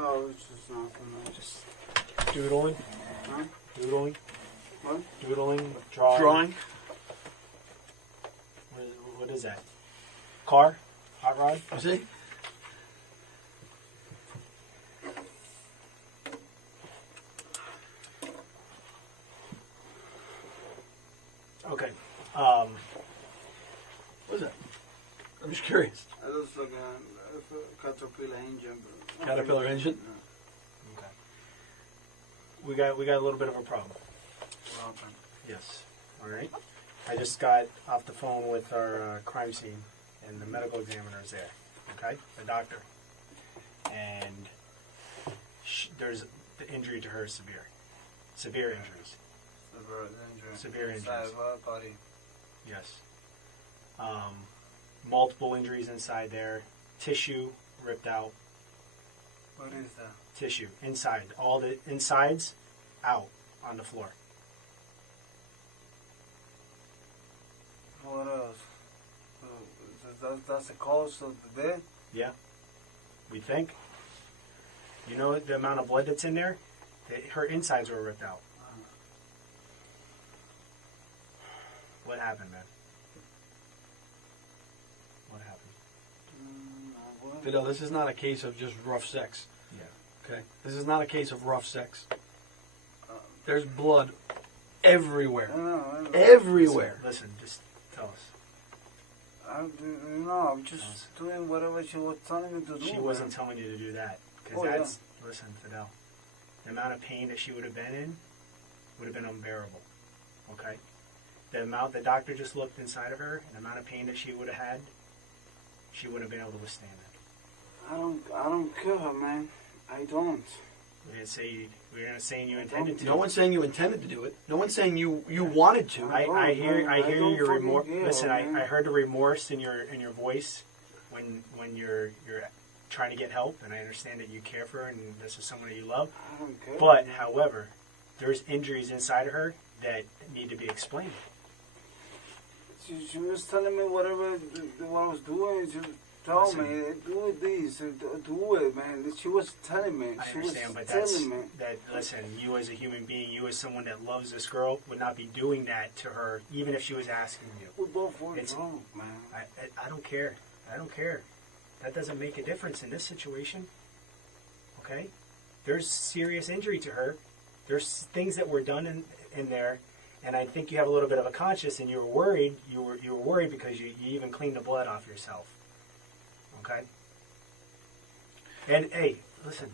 Oh, it's just nothing. Just doodling? Huh? Doodling? What? Doodling? Drawing? Drawing? What is that? Car? Hot rod? You see? Okay. What is that? I'm just curious. It looks like a caterpillar engine. Caterpillar engine? Okay. We got a little bit of a problem. Problem. Yes. All right. I just got off the phone with our crime scene, and the medical examiner is there. Okay, the doctor, and there's the injury to her is severe. Severe injuries. Severe injuries. Inside what body? Yes. Multiple injuries inside there. Tissue ripped out. What is that? Tissue inside. All the insides out on the floor. What else? That's the cause of the death? Yeah. We think. You know the amount of blood that's in there? Her insides were ripped out. What happened, man? What happened? Fidel, this is not a case of just rough sex. Yeah. Okay? This is not a case of rough sex. There's blood everywhere. Everywhere. Listen, just tell us. I'm just doing whatever she was telling me to do. She wasn't telling you to do that. Because listen, Fidel, the amount of pain that she would have been in would have been unbearable. Okay? The doctor just looked inside of her, and the amount of pain that she would have had, she wouldn't have been able to withstand it. I don't kill her, man. I don't. We're not saying you intended to. No one's saying you intended to do it. No one's saying you wanted to. I hear your remorse. Listen, I man. heard the remorse in your voice when you're trying to get help, and I understand that you care for her and this is someone that you love. I don't care. But however, there's injuries inside of her that need to be explained. She was telling me what I was doing. She told me, do this, do it, man. She was telling me. I understand, but listen, you as a human being, you as someone that loves this girl, would not be doing that to her, even if she was asking you. We both were wrong, man. I don't care. I don't care. That doesn't make a difference in this situation. Okay? There's serious injury to her. There's things that were done in there. And I think you have a little bit of a conscience, and you were worried. You were worried because you even cleaned the blood off yourself. Okay. And hey, listen.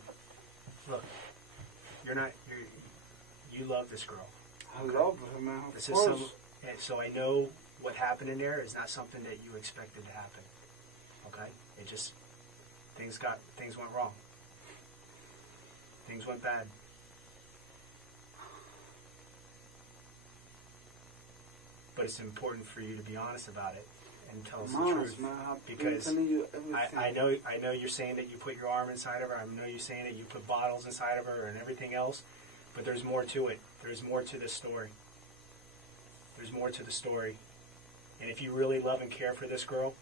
Look, you love this girl. I love her, man. Of course. So I know what happened in there is not something that you expected to happen. Okay. It just things went wrong. Things went bad. But it's important for you to be honest about it and tell us the truth. Man, because you I know you're saying that you put your arm inside of her. I know you're saying that you put bottles inside of her and everything else. But there's more to it. There's more to this story. There's more to the story. And if you really love and care for this girl,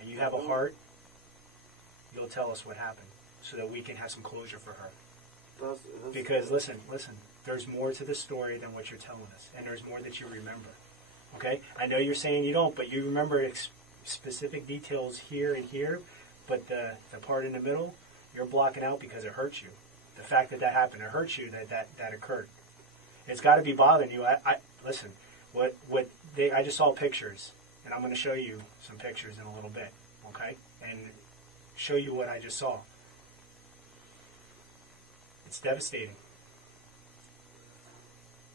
and you have a heart, you'll tell us what happened so that we can have some closure for her. Because listen, there's more to the story than what you're telling us. And there's more that you remember. Okay? I know you're saying you don't, but you remember specific details here and here, but the part in the middle, you're blocking out because it hurts you. The fact that happened, it hurts you that occurred. It's got to be bothering you. Listen, I just saw pictures, and I'm going to show you some pictures in a little bit, okay? And show you what I just saw. It's devastating.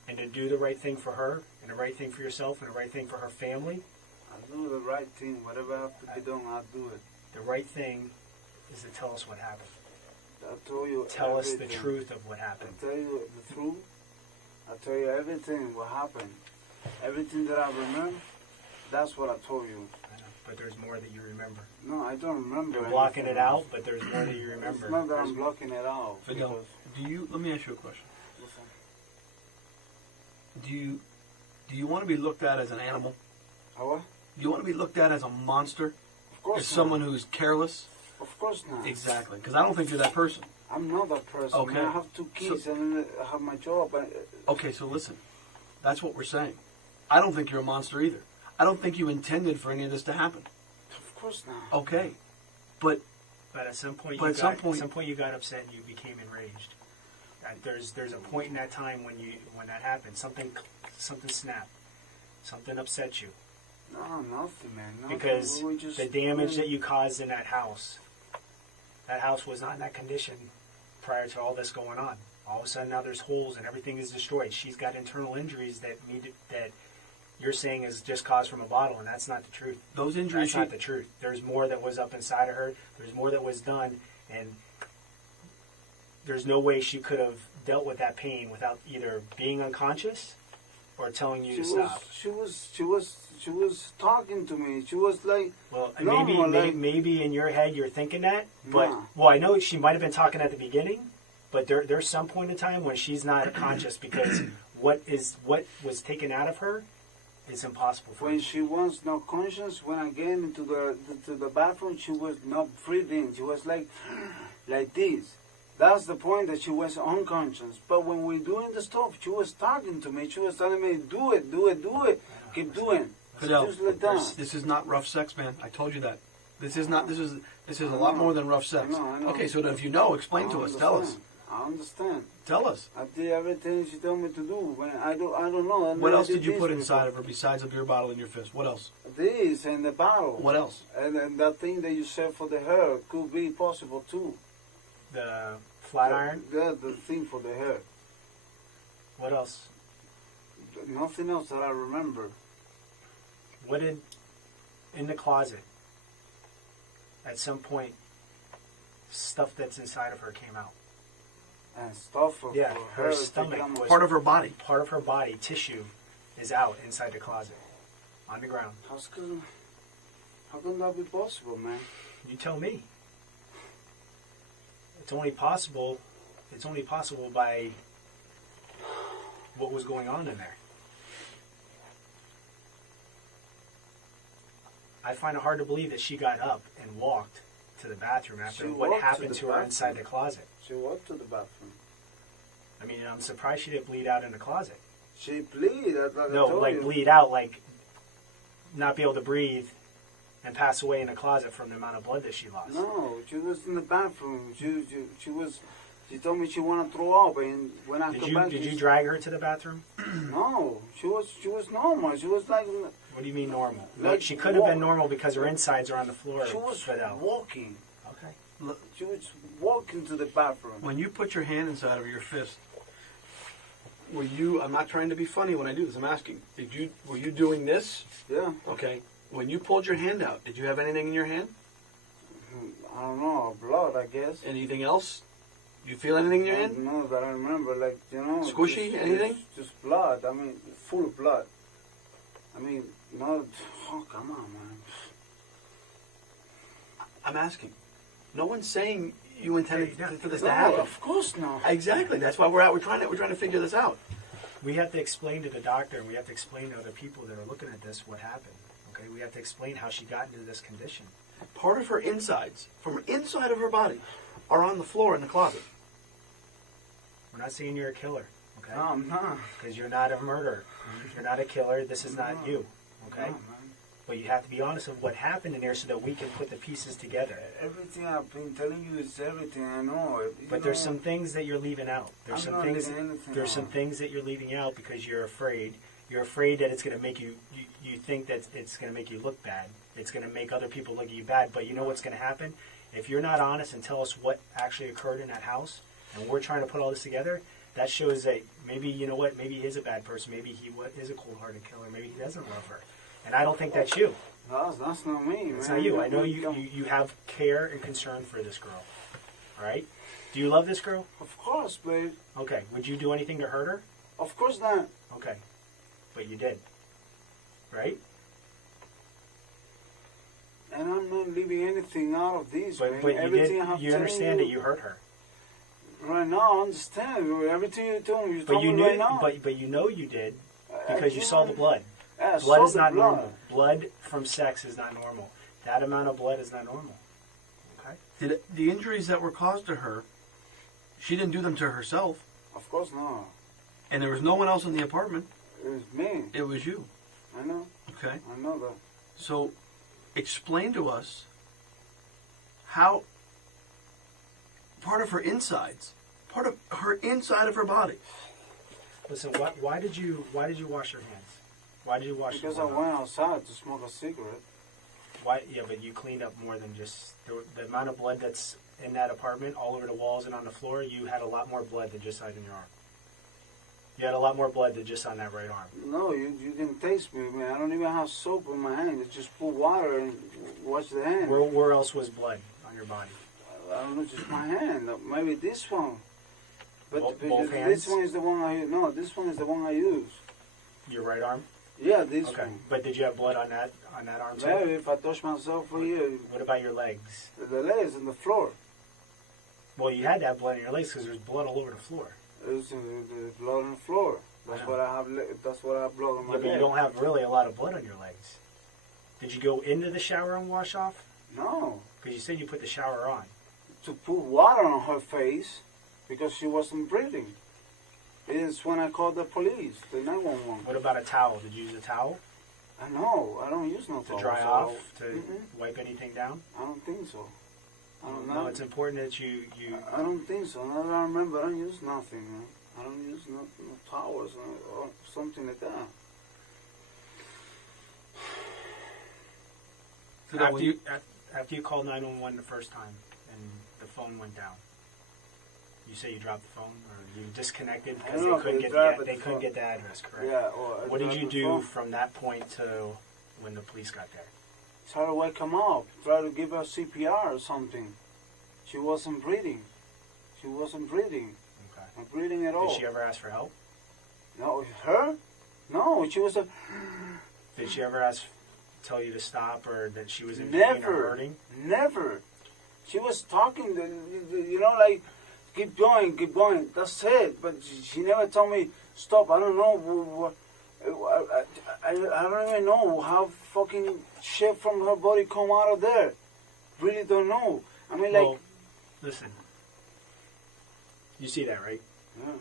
And to do the right thing for her, and the right thing for yourself, and the right thing for her family. I'll do the right thing. Whatever I have to be done, I'll do it. The right thing is to tell us what happened. I'll tell you Tell everything. us the truth of what happened. I'll tell you the truth. I'll tell you everything what happened. Everything that I remember, that's what I told you. I know, but there's more that you remember. No, I don't remember. You're blocking it out, but there's more that you remember. It's not that I'm blocking it out. Fidel, let me ask you a question. Do you want to be looked at as an animal? What? Do you want to be looked at as a monster? Of course as someone who's careless? Of course not. Exactly, because I don't think you're that person. I'm not that person. Okay. Man. I have 2 kids and I have my job. Okay, so listen. That's what we're saying. I don't think you're a monster either. I don't think you intended for any of this to happen. Of course not. Okay, but at some point, But you at got, some point- you got upset and you became enraged. There's a point in that time when that happened. Something snapped. Something upset you. No, nothing, man. Nothing. Because We just, the damage that you caused in that house was not in that condition prior to all this going on. All of a sudden now there's holes and everything is destroyed. She's got internal injuries that you're saying is just caused from a bottle, and that's not the truth. those injuries... That's not the truth. There's more that was up inside of her. There's more that was done, and there's no way she could have dealt with that pain without either being unconscious or telling you to stop. She was talking to me. She was like, Well, no, maybe in your head you're thinking that, but No. well, I know she might have been talking at the beginning, but there's some point in time when she's not conscious because what was taken out of her is impossible for when you. she was not conscious, when I get into the bathroom, she was not breathing. She was like this. That's the point that she was unconscious. But when we're doing the stuff, she was talking to me. She was telling me, do it, keep doing. Fidel, Just like that. this is not rough sex, man. I told you that. This is a lot more than rough sex. I know. Okay, so if you know, explain to us. Tell us. I understand. Tell us. I did everything she told me to do. When I don't know. What else did you put inside of her besides of your bottle in your fist? What else? This and the bottle. What else? And then that thing that you said for the hair could be possible too. The flat iron. The thing for the hair. What else? Nothing else that I remember. What did in the closet? At some point, stuff that's inside of her came out. And stuff of Yeah, her her hair stomach become- was- Part of her body. Part of her body, tissue, is out inside the closet, on the ground. How can that be possible, man? You tell me. It's only possible by what was going on in there. I find it hard to believe that she got up and walked to the bathroom after She what walked to happened the to her bathroom. inside the closet. She walked to the bathroom. I mean, I'm surprised she didn't bleed out in the closet. She bleed. No, like bleed out, like not be able to breathe and pass away in the closet from the amount of blood that she lost. No, she was in the bathroom. She was. She told me she wanted to throw up, and when I come back, Did you drag her to the bathroom? No, she was normal. She was like. What do you mean normal? Like No, she could have been walk. normal because her insides are on the floor. She was Fidel. walking. Okay. Look, She was walking to the bathroom. when you put your hand inside of your fist, were you? I'm not trying to be funny when I do this. I'm asking. Were you doing this? Yeah. Okay. When you pulled your hand out, did you have anything in your hand? I don't know, blood, I guess. Anything else? You feel anything in your I hand? don't know that I remember, like, Squishy, anything? Just blood. I mean, full of blood. I mean, no, oh, come on, man. I'm asking. No one's saying you intended for this to No, happen. of course not. Exactly. That's why we're out. We're trying to figure this out. We have to explain to the doctor, and we have to explain to other people that are looking at this what happened. Okay, we have to explain how she got into this condition. Part of her insides, from inside of her body, are on the floor in the closet. We're not saying you're a killer, okay? No, I'm not. Because you're not a murderer. You're not a killer. This is not you, okay? No, man. But you have to be honest with what happened in there so that we can put the pieces together. Everything I've been telling you is everything I know. But there's some things that you're leaving out. There's I'm some not things. leaving anything There's some out. things that you're leaving out because you're afraid. You're afraid that it's going to make you think that it's going to make you look bad. It's going to make other people look at you bad. But you know what's going to happen? If you're not honest and tell us what actually occurred in that house, and we're trying to put all this together, that shows that maybe, you know what, maybe he is a bad person. Maybe he is a cold-hearted killer. Maybe he doesn't love her. And I don't think that's you. That's not me, man. It's not you. I know you have care and concern for this girl. All right? Do you love this girl? Of course, babe. Okay. Would you do anything to hurt her? Of course not. Okay. But you did. Right? And I'm not leaving anything out of this, man. But you Everything I have did. You telling understand that you hurt her. Right now, I understand. Everything you told me, you But told you me knew. right now. But you know you did because you saw the blood. Yeah, I Blood saw is the not blood. normal. Blood from sex is not normal. That amount of blood is not normal. Okay. Did the injuries that were caused to her, she didn't do them to herself, Of course not. and there was no one else in the apartment. It was me. It was you. I know. Okay. I know that. So, explain to us how part of her insides, part of her inside of her body. Listen, why did you wash your hands? Why did you wash Because I your hands? went outside to smoke a cigarette. Why? Yeah, but you cleaned up more than just the amount of blood that's in that apartment, all over the walls and on the floor. You had a lot more blood than just on your arm. You had a lot more blood than just on that right arm. No, you can taste me, man. I don't even have soap in my hand. It's just put water and wash the hand. Where else was blood on your body? I don't know, just my hand. Maybe this one. But Both hands? this one is the one I use. No, this one is the one I use. Your right arm? Yeah, this Okay. one. But did you have blood on that arm too? Maybe if I touch myself for here, What about your legs? the legs on the floor. Well, you had to have blood in your legs because there's blood all over the floor. There's blood on the floor. That's I what I have. That's what I have blood on my Yeah, but you leg. don't have really a lot of blood on your legs. Did you go into the shower and wash off? No, Because you said you put the shower on. to put water on her face because she wasn't breathing. It's when I called the police, the 911. What about a towel? Did you use a towel I know. I don't use no to towel, dry so off, to Mm-mm. wipe anything down? I don't think so. I don't No, know. it's important that you I don't think so. Now that I remember, I don't use nothing, man. I don't use no towels or something like that. So that when you, after you called 911 the first time and the phone went down, you say you dropped the phone or you disconnected I because don't know if they dropped they the couldn't phone. get the address correct. Yeah. Or I What did dropped you the do phone. from that point to when the police got there? Try to wake him up. Try to give her CPR or something. She wasn't breathing. She wasn't breathing. Okay. Not breathing at all. Did she ever ask for help? No, her? No, she was a... Did she ever tell you to stop or that she was in pain Never. or hurting? Never. She was talking, you know, like, keep going, keep going. That's it. But she never told me, stop. I don't know. I don't even know how fucking shit from her body come out of there. Really don't know. I mean, like... Well, listen. You see that, right? Yeah.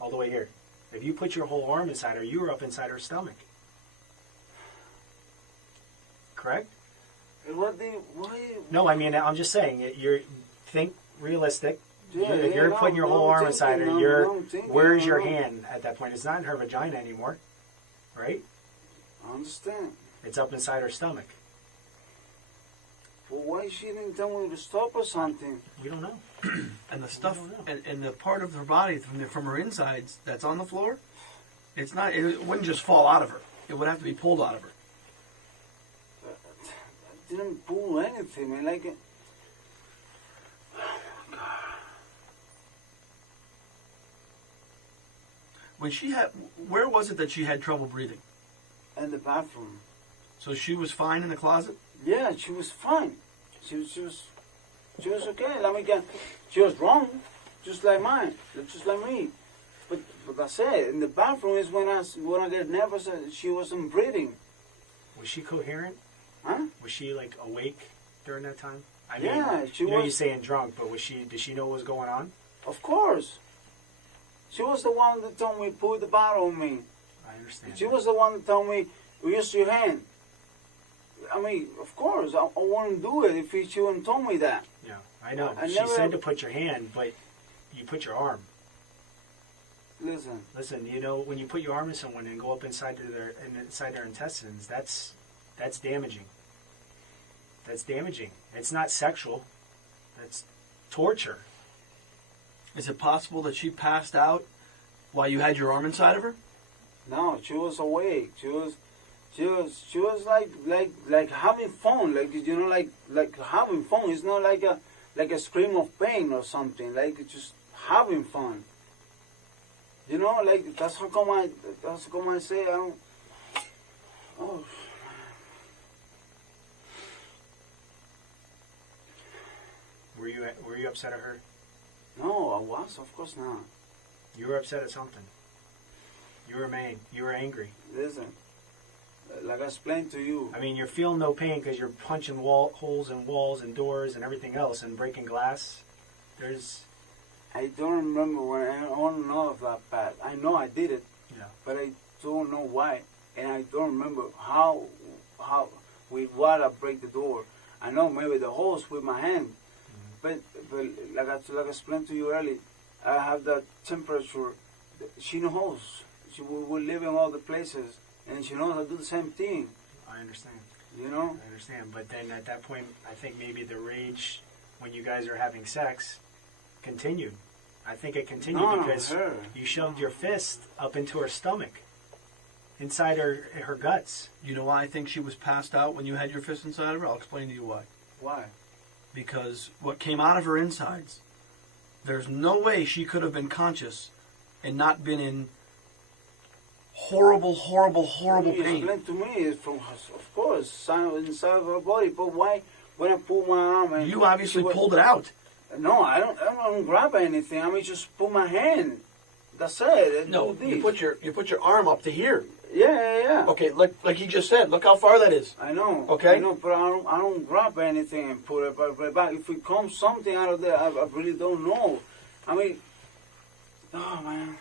All the way here. If you put your whole arm inside her, you were up inside her stomach. Correct? Why? No, I mean, I'm just saying, think realistic. Yeah, If you're putting your whole arm inside her, where's your hand at that point? It's not in her vagina anymore, right? I understand. It's up inside her stomach. Well, why she didn't tell me to stop or something? We don't know. and the stuff I don't know. and the part of her body from her insides that's on the floor, it's not. It wouldn't just fall out of her. It would have to be pulled out of her. I didn't pull anything, man. Like, When she had, where was it that she had trouble breathing? in the bathroom. So she was fine in the closet. Yeah, she was fine. She was okay. Let me get. She was wrong, just like mine, just like me. But I said in the bathroom is when I get nervous. She wasn't breathing. Was she coherent? Huh? Was she like awake during that time? I mean, Yeah, she you know was. you're saying drunk, but did she know what was going on? Of course. She was the one that told me put the bottle on me. I understand. She was the one that told me use your hand. I mean, of course, I wouldn't do it if she wouldn't told me that. Yeah, I know. I She never- said to put your hand, but you put your arm. Listen, Listen, you know, when you put your arm in someone and go up inside their intestines, that's damaging. That's damaging. It's not sexual. That's torture. Is it possible that she passed out while you had your arm inside of her? no, she was awake. She was like having fun. Like you know, like having fun. It's not like a scream of pain or something. Like just having fun. You know, like that's how come I say I don't. Oh. Were you upset at her? No, I was. Of course not. You were upset at something. You were angry. Listen, like I explained to you. I mean, you're feeling no pain because you're punching holes in walls and doors and everything else and breaking glass. I don't remember when. I don't know if that bad. I know I did it, Yeah. but I don't know why, and I don't remember how with what I break the door. I know maybe the holes with my hand, but like I explained to you earlier, I have that temperature. She knows. We live in all the places, and she knows I do the same thing. I understand. You know. I understand. But then at that point, I think maybe the rage when you guys are having sex continued. I think it continued because you shoved your fist up into her stomach, inside her guts. You know why I think she was passed out when you had your fist inside of her? I'll explain to you why. Why? Because what came out of her insides, there's no way she could have been conscious and not been in horrible, horrible, horrible pain. Explain to me, of course, inside of her body. But why, when I pull my arm and you obviously pulled it out. No, I don't grab anything. I mean, just put my hand. That's it. No, you put your arm up to here. Yeah. Okay, like he just said. Look how far that is. I know. Okay. I know, but I don't grab anything and put it back. If it comes something out of there, I really don't know. I mean, oh man.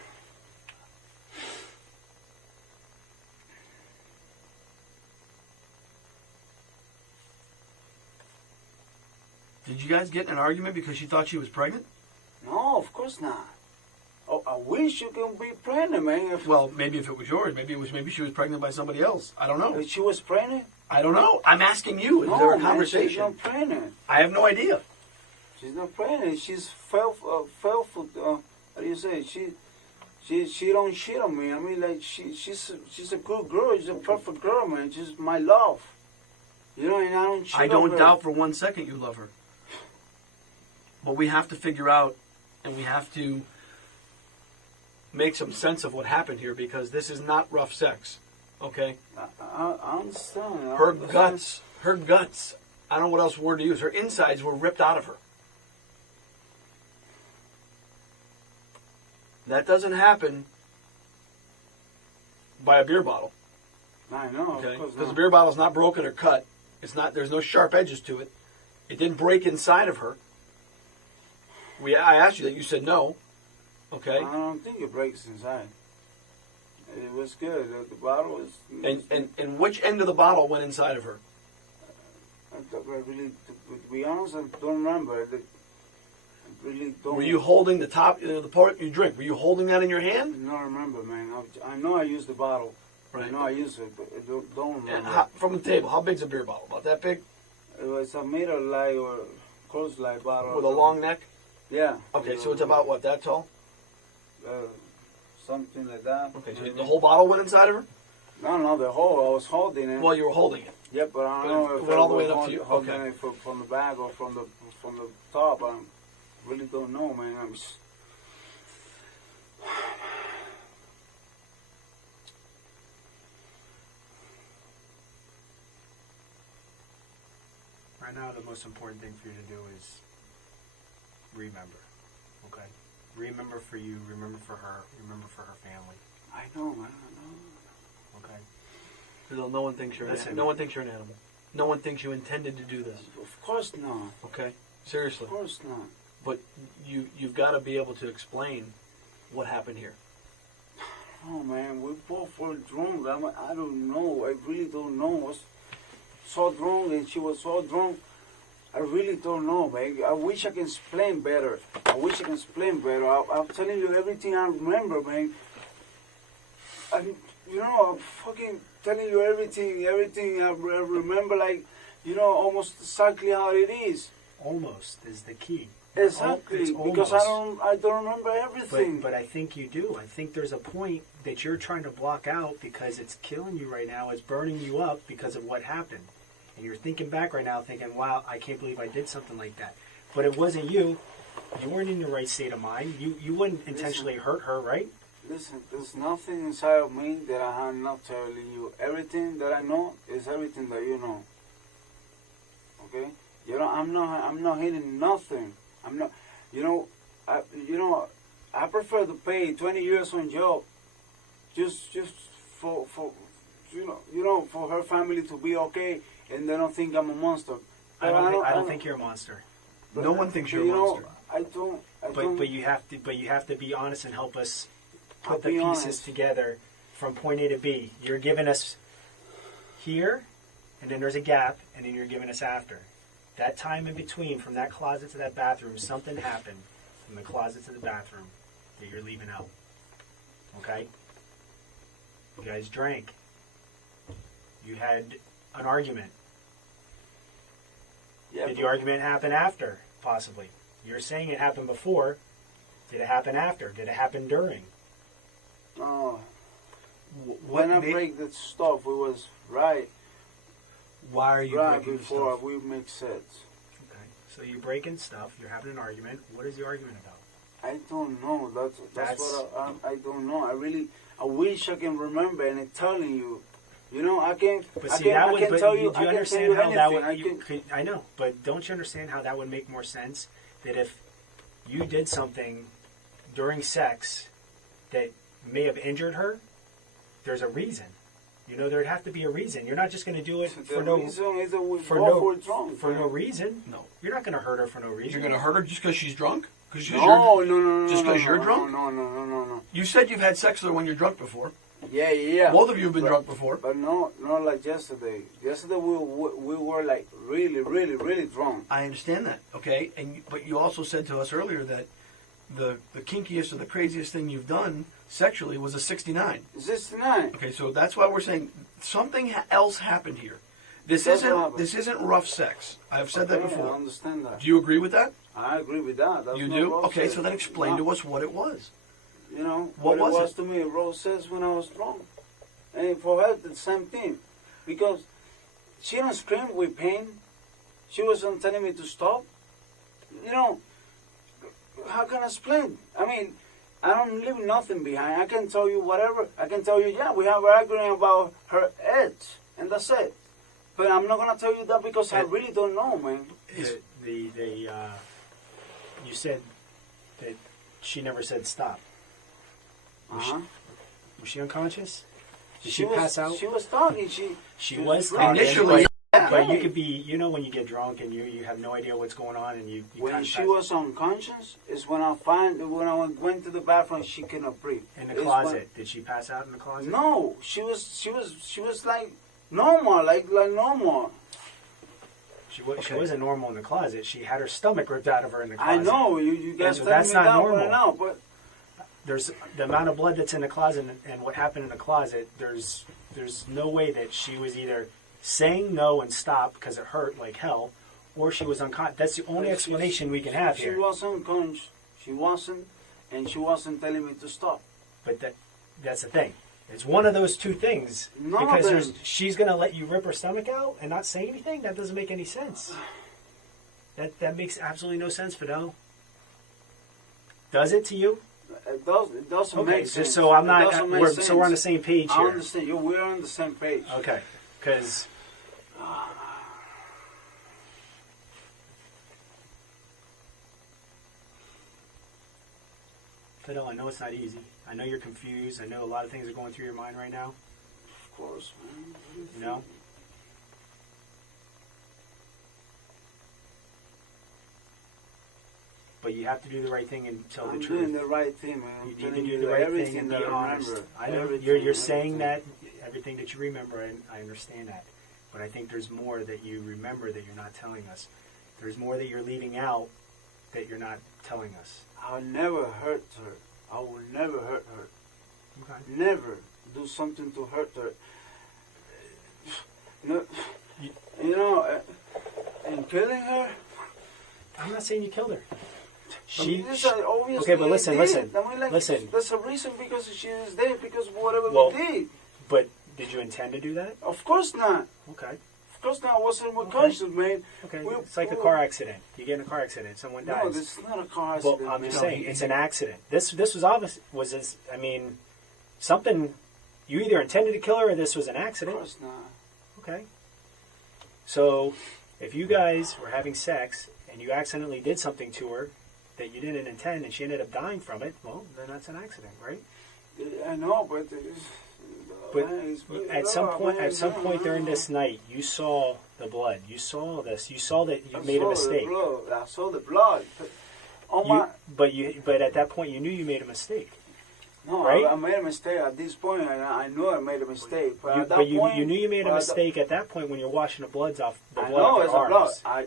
Did you guys get in an argument because she thought she was pregnant? No, of course not. Oh, I wish you could be pregnant, man. Well, maybe if it was yours, maybe she was pregnant by somebody else. I don't know. If she was pregnant? I don't know. I'm asking you. Is there a conversation? She's not pregnant. I have no idea. She's not pregnant. She's fell for. How do you say? She don't shit on me. I mean, like she's a good girl. She's a perfect girl, man. She's my love. You know, and I don't cheat I don't on her. doubt for 1 second you love her. But we have to figure out, and we have to make some sense of what happened here, because this is not rough sex, okay? I understand. Her guts, I don't know what else word to use, her insides were ripped out of her. That doesn't happen by a beer bottle. I know, Okay, of course because the not. beer bottle's not broken or cut. It's not. There's no sharp edges to it. It didn't break inside of her. I asked you that. You said no. Okay. I don't think it breaks inside. It was good. The bottle was. And which end of the bottle went inside of her? I really, to be honest, I don't remember. I really don't. Were you holding the top, the part you drink? Were you holding that in your hand? I don't remember, man. I know I used the bottle. Right. I know I used it, but I don't remember. And from the table, how big's a beer bottle? About that big? It was a meter light or close light bottle. With a long neck? Yeah. Okay, so it's about what, that tall? Something like that. Okay, so the whole bottle went inside of her? No, the whole. I was holding it. Well, you were holding it. Yeah, but I don't know if it went all the way was up to you. holding Okay. it from the back or from the top. I really don't know, man. I'm just... Right now, the most important thing for you to do is remember, okay? Remember for you, remember for her, remember for her family, I know, man. I know. okay? Because no one thinks you're Listen. no one thinks you're an animal. No one thinks you intended to do this. Of course not. Okay? Seriously. Of course not. But you've got to be able to explain what happened here. Oh, man, we both were drunk. I don't know. I really don't know. I was so drunk and she was so drunk. I really don't know, man. I wish I can explain better. I'm telling you everything I remember, man. I'm fucking telling you everything I remember, like, almost exactly how it is. Almost is the key. Exactly, It's because almost. I don't remember everything. But I think you do. I think there's a point that you're trying to block out because it's killing you right now. It's burning you up because of what happened. And you're thinking back right now thinking, wow, I can't believe I did something like that. But it wasn't you. You weren't in the right state of mind. You wouldn't intentionally hurt her, right? Listen, there's nothing inside of me that I have not telling you. Everything that I know is everything that you know. Okay? I'm not hiding nothing. I'm not. I prefer to pay 20 years on jail just for her family to be okay, and they don't think I'm a monster. I don't think you're a monster. No one thinks you're a monster. I don't. But you have to be honest and help us put the I'll be pieces honest. together from point A to B. You're giving us here, and then there's a gap, and then you're giving us after. That time in between, from that closet to that bathroom, something happened from the closet to the bathroom that you're leaving out. Okay? You guys drank. You had an argument. Yeah, Did the argument happen after? Possibly. You're saying it happened before. Did it happen after? Did it happen during? When I break that stuff, it was right Why are you breaking before stuff? we make sets. Okay. So you're breaking stuff. You're having an argument. What is the argument about? I don't know. That's what I don't know. I wish I can remember and I'm telling you. I can. But I see, can, that I would. can But tell do you. you I can tell understand you how that anything. would? I know. But don't you understand how that would make more sense? That if you did something during sex that may have injured her, there's a reason. There'd have to be a reason. You're not just going to do it for no reason. No. You're not going to hurt her for no reason. You're going to hurt her just because she's drunk? No. Just because you're drunk? No. You said you've had sex with her when you're drunk before. Yeah. Both of you have been drunk before. But not like yesterday. Yesterday we were like really, really, really drunk. I understand that, okay? But you also said to us earlier that the kinkiest or the craziest thing you've done sexually was a 69. 69. Okay, so that's why we're saying something else happened here. This isn't rough sex. I've said that before. I understand that. Do you agree with that? I agree with that. That's You not do? rough Okay, sex. so then explain to us what it was. What was it was it? to me, Rose says when I was drunk. And for her, the same thing. Because she don't scream with pain. She wasn't telling me to stop. How can I explain? I mean, I don't leave nothing behind. I can tell you whatever. I can tell you, yeah, we have an argument about her edge, and that's it. But I'm not going to tell you that because I really don't know, man. You said that she never said stop. Uh-huh. Was she unconscious? Did She pass out? She was talking. She was drunk. talking. Initially, But you could be, when you get drunk and you have no idea what's going on and you When kind of she was unconscious is when I went to the bathroom, she cannot breathe. in the closet. Did she pass out in the closet? No, she was like normal, like normal. She wasn't normal in the closet. She had her stomach ripped out of her in the closet. I know you guys So tell that's me not that normal. right now, but There's the amount of blood that's in the closet and what happened in the closet. There's no way that she was either saying no and stop because it hurt like hell, or she was unconscious. That's the only explanation we can have she here. She wasn't unconscious. She wasn't, and she wasn't telling me to stop. But that's the thing. It's one of those two things. No, because she's going to let you rip her stomach out and not say anything? That doesn't make any sense. That makes absolutely no sense, Fidel. Does it to you? It doesn't make sense. So I'm not. So we're on the same page here. I understand. We're on the same page. Okay, because Fidel, I know it's not easy. I know you're confused. I know a lot of things are going through your mind right now. Of course, man. You know. But you have to do the right thing and tell the truth. I'm doing the right thing, man. You need to do the right thing and be honest. I know you're saying that everything that you remember, and I understand that. But I think there's more that you remember that you're not telling us. There's more that you're leaving out that you're not telling us. I'll never hurt her. I will never hurt her. Okay. Never do something to hurt her. And killing her. I'm not saying you killed her. Okay, but listen. Listen. That's a reason because she is dead because of whatever we did. But did you intend to do that? Of course not. Okay. Of course not. I wasn't with conscious, man. Okay. It's like a car accident. You get in a car accident, someone dies. No, this is not a car accident. Well, I'm just saying it's an accident. This was obvious. Something. You either intended to kill her or this was an accident. Of course not. Okay. So, if you guys were having sex and you accidentally did something to her that you didn't intend and she ended up dying from it, well, then that's an accident, right? I know, but But man, at some point during this night, you saw the blood. You saw this. You saw that you made a mistake. I saw the blood. But at that point, you knew you made a mistake. No, right? I made a mistake at this point. I knew I made a mistake. You knew you made a mistake at that point when you're washing the blood off your it's arms. blood.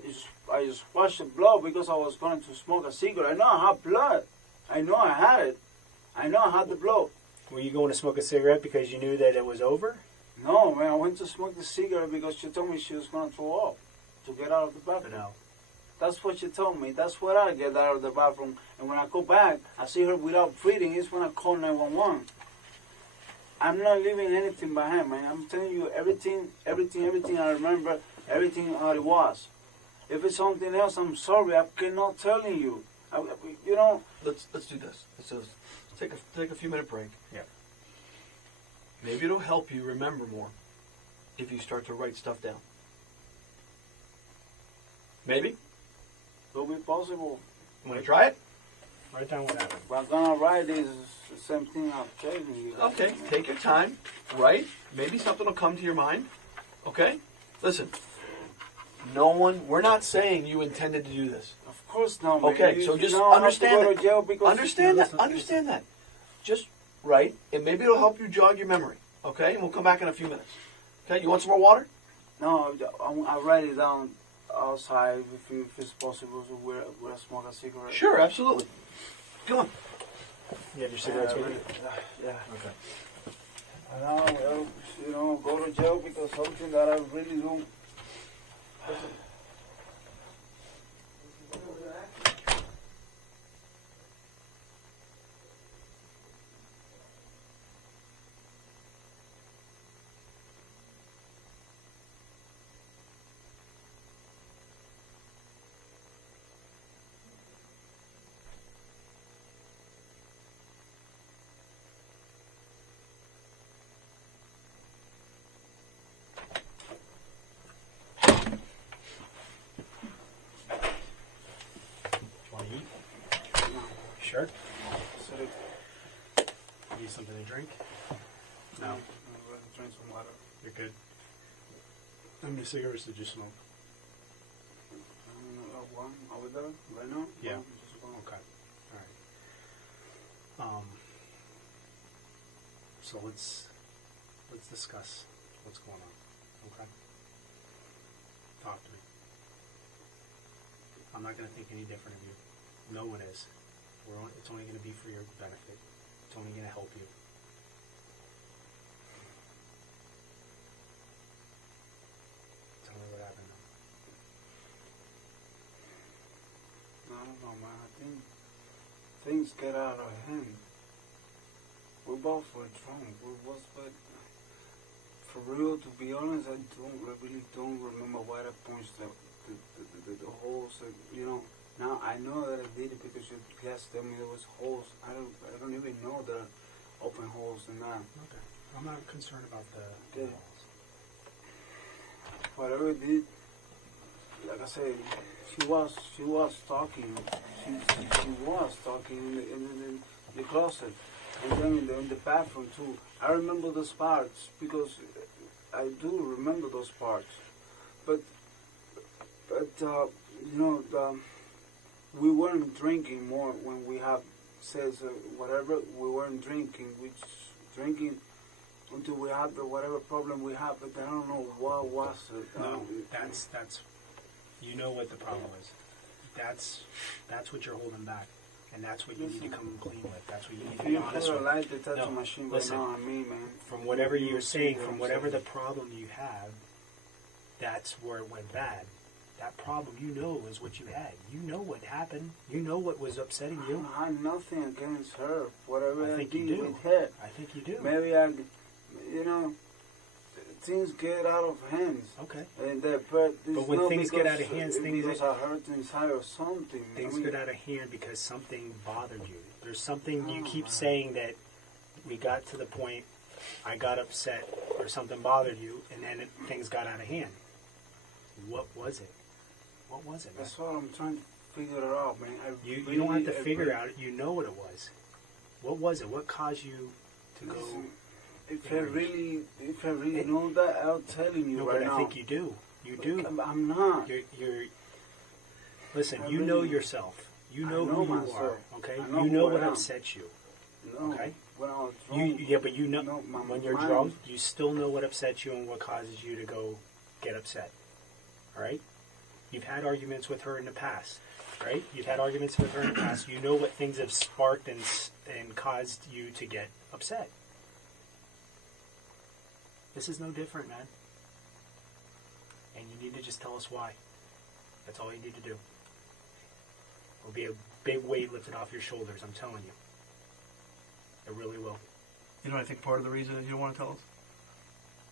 I just washed the blood because I was going to smoke a cigarette. I know I had blood. I know I had it. I know I had the blood. Were you going to smoke a cigarette because you knew that it was over? No, man. I went to smoke the cigarette because she told me she was going to throw up to get out of the bathroom. No. That's what she told me. That's what I get out of the bathroom. And when I go back, I see her without breathing. It's when I call 911. I'm not leaving anything behind, man. I'm telling you everything I remember, everything how it was. If it's something else, I'm sorry. I cannot tell you. You know. Let's do this. Let's take a few minute break. Yeah. Maybe it'll help you remember more if you start to write stuff down. Maybe. It'll be possible. Want to try it? Write down what happened. But I'm gonna write this the same thing I'm telling you. Okay, take your time. Write. Maybe something will come to your mind. Okay? Listen. We're not saying you intended to do this. Of course not, man. Okay, so just understand that. Understand that. Just write, and maybe it'll help you jog your memory. Okay? And we'll come back in a few minutes. Okay? You want some more water? No, I'll write it down outside if it's possible to where I smoke a cigarette. Sure, absolutely. Come on. You have your cigarettes with you? Yeah. Okay. And I'll, go to jail because something that I really do. Sure. So Need something to drink? No. Drink some water. You're good. How many cigarettes did you smoke? One. Are we there right now? Yeah. Just one. Okay. All right. So let's discuss what's going on. Okay. Talk to me. I'm not going to think any different of you. No one is. It's only going to be for your benefit. It's only going to help you. Tell me what happened. I don't know, man. I think things get out of hand. We both were drunk. But for real, to be honest, I really don't remember why I punched the holes. Now I know that I did it because you guys tell me there was holes. I don't even know there are open holes in that. Okay. I'm not concerned about the Okay. walls. Whatever it did, like I said, she was talking. She was talking in the closet, and then in the bathroom too. I remember those parts because I do remember those parts. But we weren't drinking more when we have says whatever. We weren't drinking. We just drinking until we had the whatever problem we have. But I don't know what was it. No, that's you know what the problem is. That's what you're holding back, and that's what you need to come clean with. That's what you need to be honest with. Light the tattoo machine right listen, now on me, man. From whatever you're saying, from whatever the problem you have, that's where it went bad. That problem, is what you had. You know what happened. You know what was upsetting you. I have nothing against her. Whatever I think did you do. with her. I think you do. Maybe things get out of hands. Okay. And but when things get out of hands, because I hurt inside or something. Things get out of hand because something bothered you. There's something you keep saying that we got to the point I got upset or something bothered you, and then things got out of hand. What was it? What was it, man? That's what I'm trying to figure it out, man. You don't have to figure out it. You know what it was. What was it? What caused you to go? If I really know that, I'm telling you No, right but now. I think you do. You do. I'm not. You're listen, I you really- know yourself. You know who you myself. are, okay? I know You know who I what am. upsets you, No. okay? When I was drunk, But you know, my when you're mind- drunk, you still know what upsets you and what causes you to go get upset, all right? You've had arguments with her in the past, right? You've had arguments with her in the past. You know what things have sparked and caused you to get upset. This is no different, man. And you need to just tell us why. That's all you need to do. It'll be a big weight lifted off your shoulders, I'm telling you. It really will. You know, I think part of the reason is you don't want to tell us?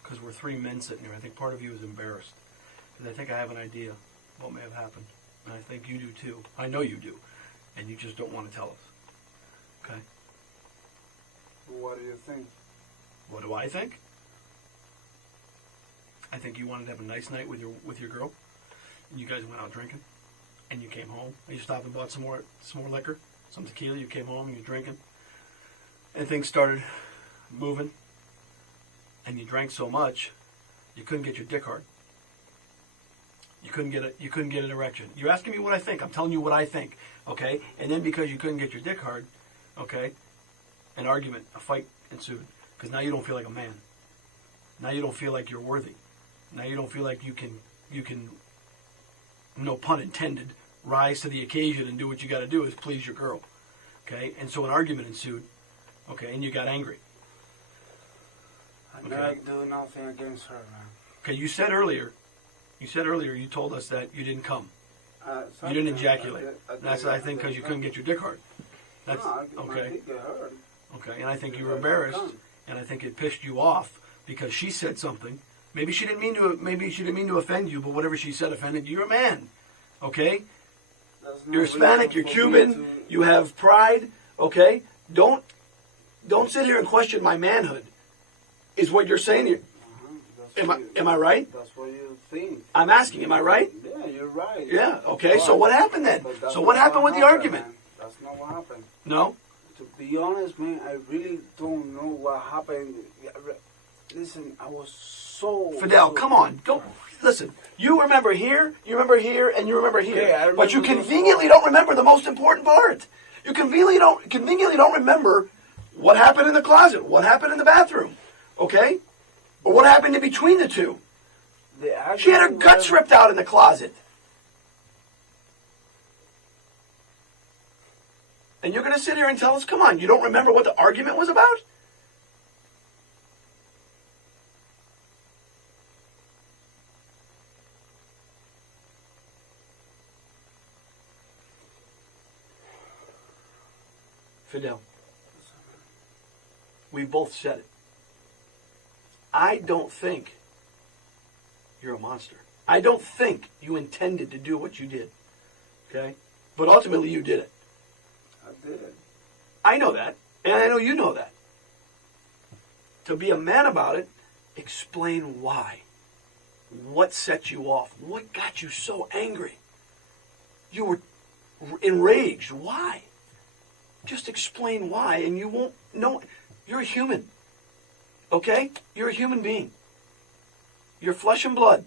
Because we're three men sitting here. I think part of you is embarrassed. And I think I have an idea what may have happened. And I think you do too. I know you do. And you just don't want to tell us. Okay? what do you think? What do I think? I think you wanted to have a nice night with your girl. And you guys went out drinking. And you came home. And you stopped and bought some more liquor, some tequila. You came home and you're drinking. And things started moving. And you drank so much, you couldn't get your dick hard. You couldn't get an erection. You're asking me what I think. I'm telling you what I think. Okay? And then because you couldn't get your dick hard, okay, an argument, a fight ensued. Because now you don't feel like a man. Now you don't feel like you're worthy. Now you don't feel like you can, no pun intended, rise to the occasion and do what you got to do is please your girl. Okay? And so an argument ensued. Okay? And you got angry. I never do nothing against her, man. Okay, you said earlier, you told us that you didn't come. You didn't ejaculate. That's, I think, because you couldn't get your dick hard. That's, no, my okay. dick get hurt. Okay, and I think you were embarrassed, and I think it pissed you off because she said something. Maybe she didn't mean to offend you, but whatever she said offended you. You're a man, okay? You're Hispanic, you're Cuban, you have pride, okay? Don't sit here and question my manhood, is what you're saying here. Am I right? That's what you think. I'm asking, am I right? Yeah, you're right. Yeah, okay, so what happened then? So what happened with the argument? Man. That's not what happened. No? To be honest, man, I really don't know what happened. Listen, I was so... Fidel, come on, go. Listen, you remember here, and you remember here. Yeah, I But you remember conveniently don't remember the most important part. You conveniently don't remember what happened in the closet, what happened in the bathroom, okay? Or what happened in between the two. She had her guts ripped out in the closet. And you're going to sit here and tell us, come on, you don't remember what the argument was about? Fidel, we both said it. I don't think you're a monster. I don't think you intended to do what you did. Okay? But ultimately you did it. I did. I know that. And I know you know that. To be a man about it, explain why. What set you off? What got you so angry? You were enraged. Why? Just explain why, and you won't know. You're a human. Okay? You're a human being. You're flesh and blood,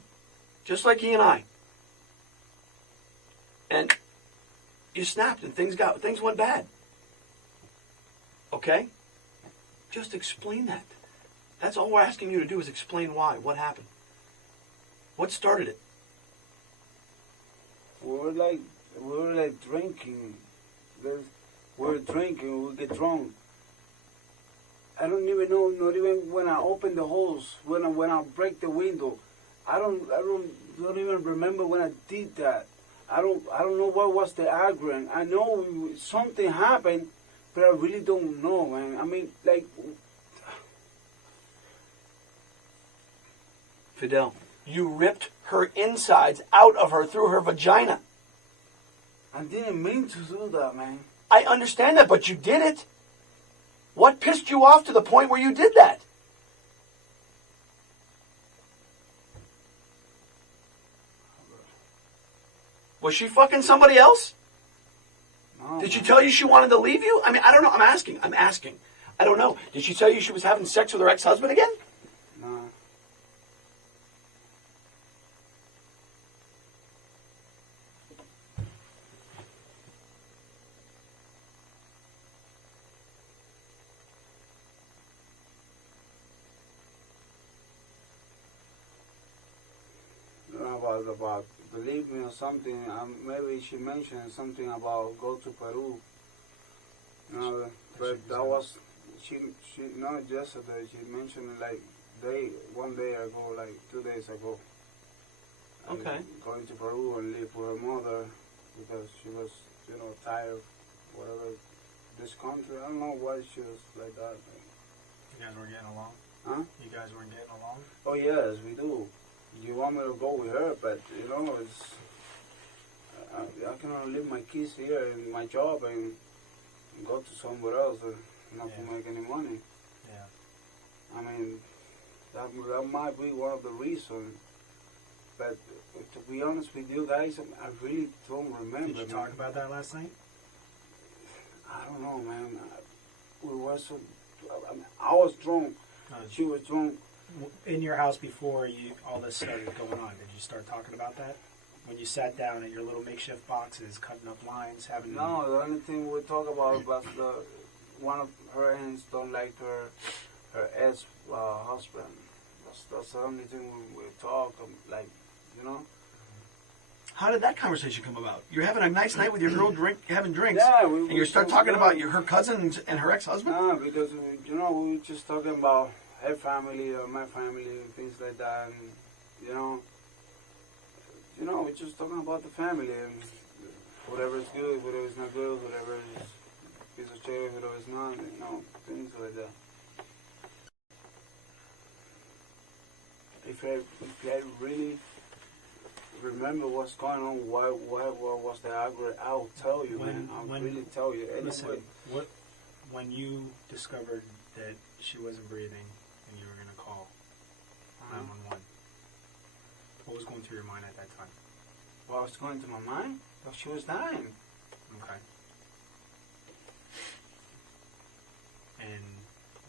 just like he and I. And you snapped, and things went bad. Okay? Just explain that. That's all we're asking you to do is explain why. What happened? What started it? We were like drinking. We were drinking. We get drunk. I don't even know. Not even when I open the hose. When I break the window. I don't even remember when I did that. I don't know what was the argument. I know something happened, but I really don't know, man. I mean, like. Fidel, you ripped her insides out of her through her vagina. I didn't mean to do that, man. I understand that, but you did it. What pissed you off to the point where you did that? Was she fucking somebody else? No, Did she tell you she wanted to leave you? I mean, I don't know. I'm asking. I don't know. Did she tell you she was having sex with her ex-husband again? No. About believe me or something. Maybe she mentioned something about go to Peru. But that was she not yesterday. She mentioned it like one day ago, like 2 days ago. Okay. Going to Peru and live with her mother because she was tired, whatever. This country, I don't know why she was like that. You guys weren't getting along? Huh? You guys weren't getting along? Oh yes, we do. You want me to go with her, but it's I cannot leave my kids here and my job and go to somewhere else not to make any money. Yeah. I mean, that might be one of the reasons. But to be honest with you guys, I really don't remember. Did you talk about that last night? I don't know, man. We were so. I was drunk. She was drunk. In your house before all this started going on, did you start talking about that? When you sat down at your little makeshift boxes, cutting up lines, having... No, the only thing we talk about was one of her aunts don't like her ex-husband. That's the only thing we talk, How did that conversation come about? You're having a nice night with your girl, having drinks, yeah, and you start talking about her cousins and her ex-husband? No, because, we were just talking about her family or my family and things like that, and, we're just talking about the family and whatever is good, whatever is not good, whatever is piece of shit, whatever is not, things like that. If I really remember what's going on, what was the argument, I'll tell you, man. I'll really tell you. Listen, when you discovered that she wasn't breathing and you were going to call 911, what was going through your mind at that time? What was going through my mind? Well, she was dying. Okay. And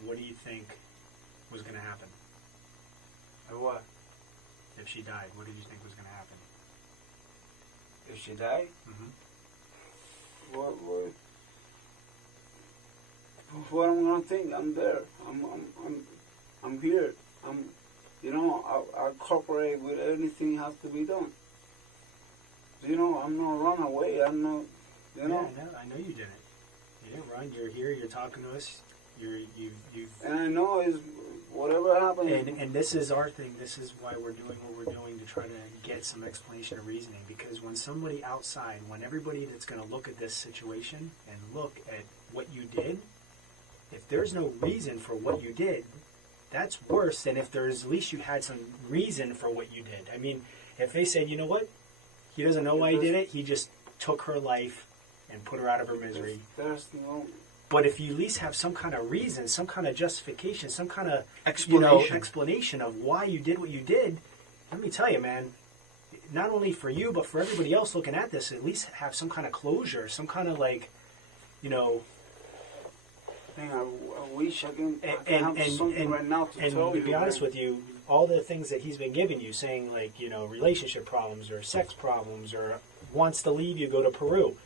what do you think was going to happen? Or what? If she died, what did you think was going to happen? If she died? Mm-hmm. What I'm gonna think? I'm there. I'm here. I'll cooperate with anything has to be done. I'm not run away. I'm not. Yeah, I know you didn't. You didn't run. You're here. You're talking to us. You've. And I know is whatever happens. And this is our thing. This is why we're doing what we're doing, to try to get some explanation or reasoning. Because when somebody outside, when everybody that's going to look at this situation and look at what you did, if there's no reason for what you did, that's worse than if there's at least you had some reason for what you did. I mean, if they said, you know what, he doesn't know why he did it, he just took her life and put her out of her misery. There's no. But if you at least have some kind of reason, some kind of justification, some kind of explanation of why you did what you did, let me tell you, man, not only for you, but for everybody else looking at this, at least have some kind of closure, some kind of Man, I wish I can have something right now to tell you. And to be honest with you, all the things that he's been giving you, saying relationship problems or sex problems or wants to leave you, go to Peru.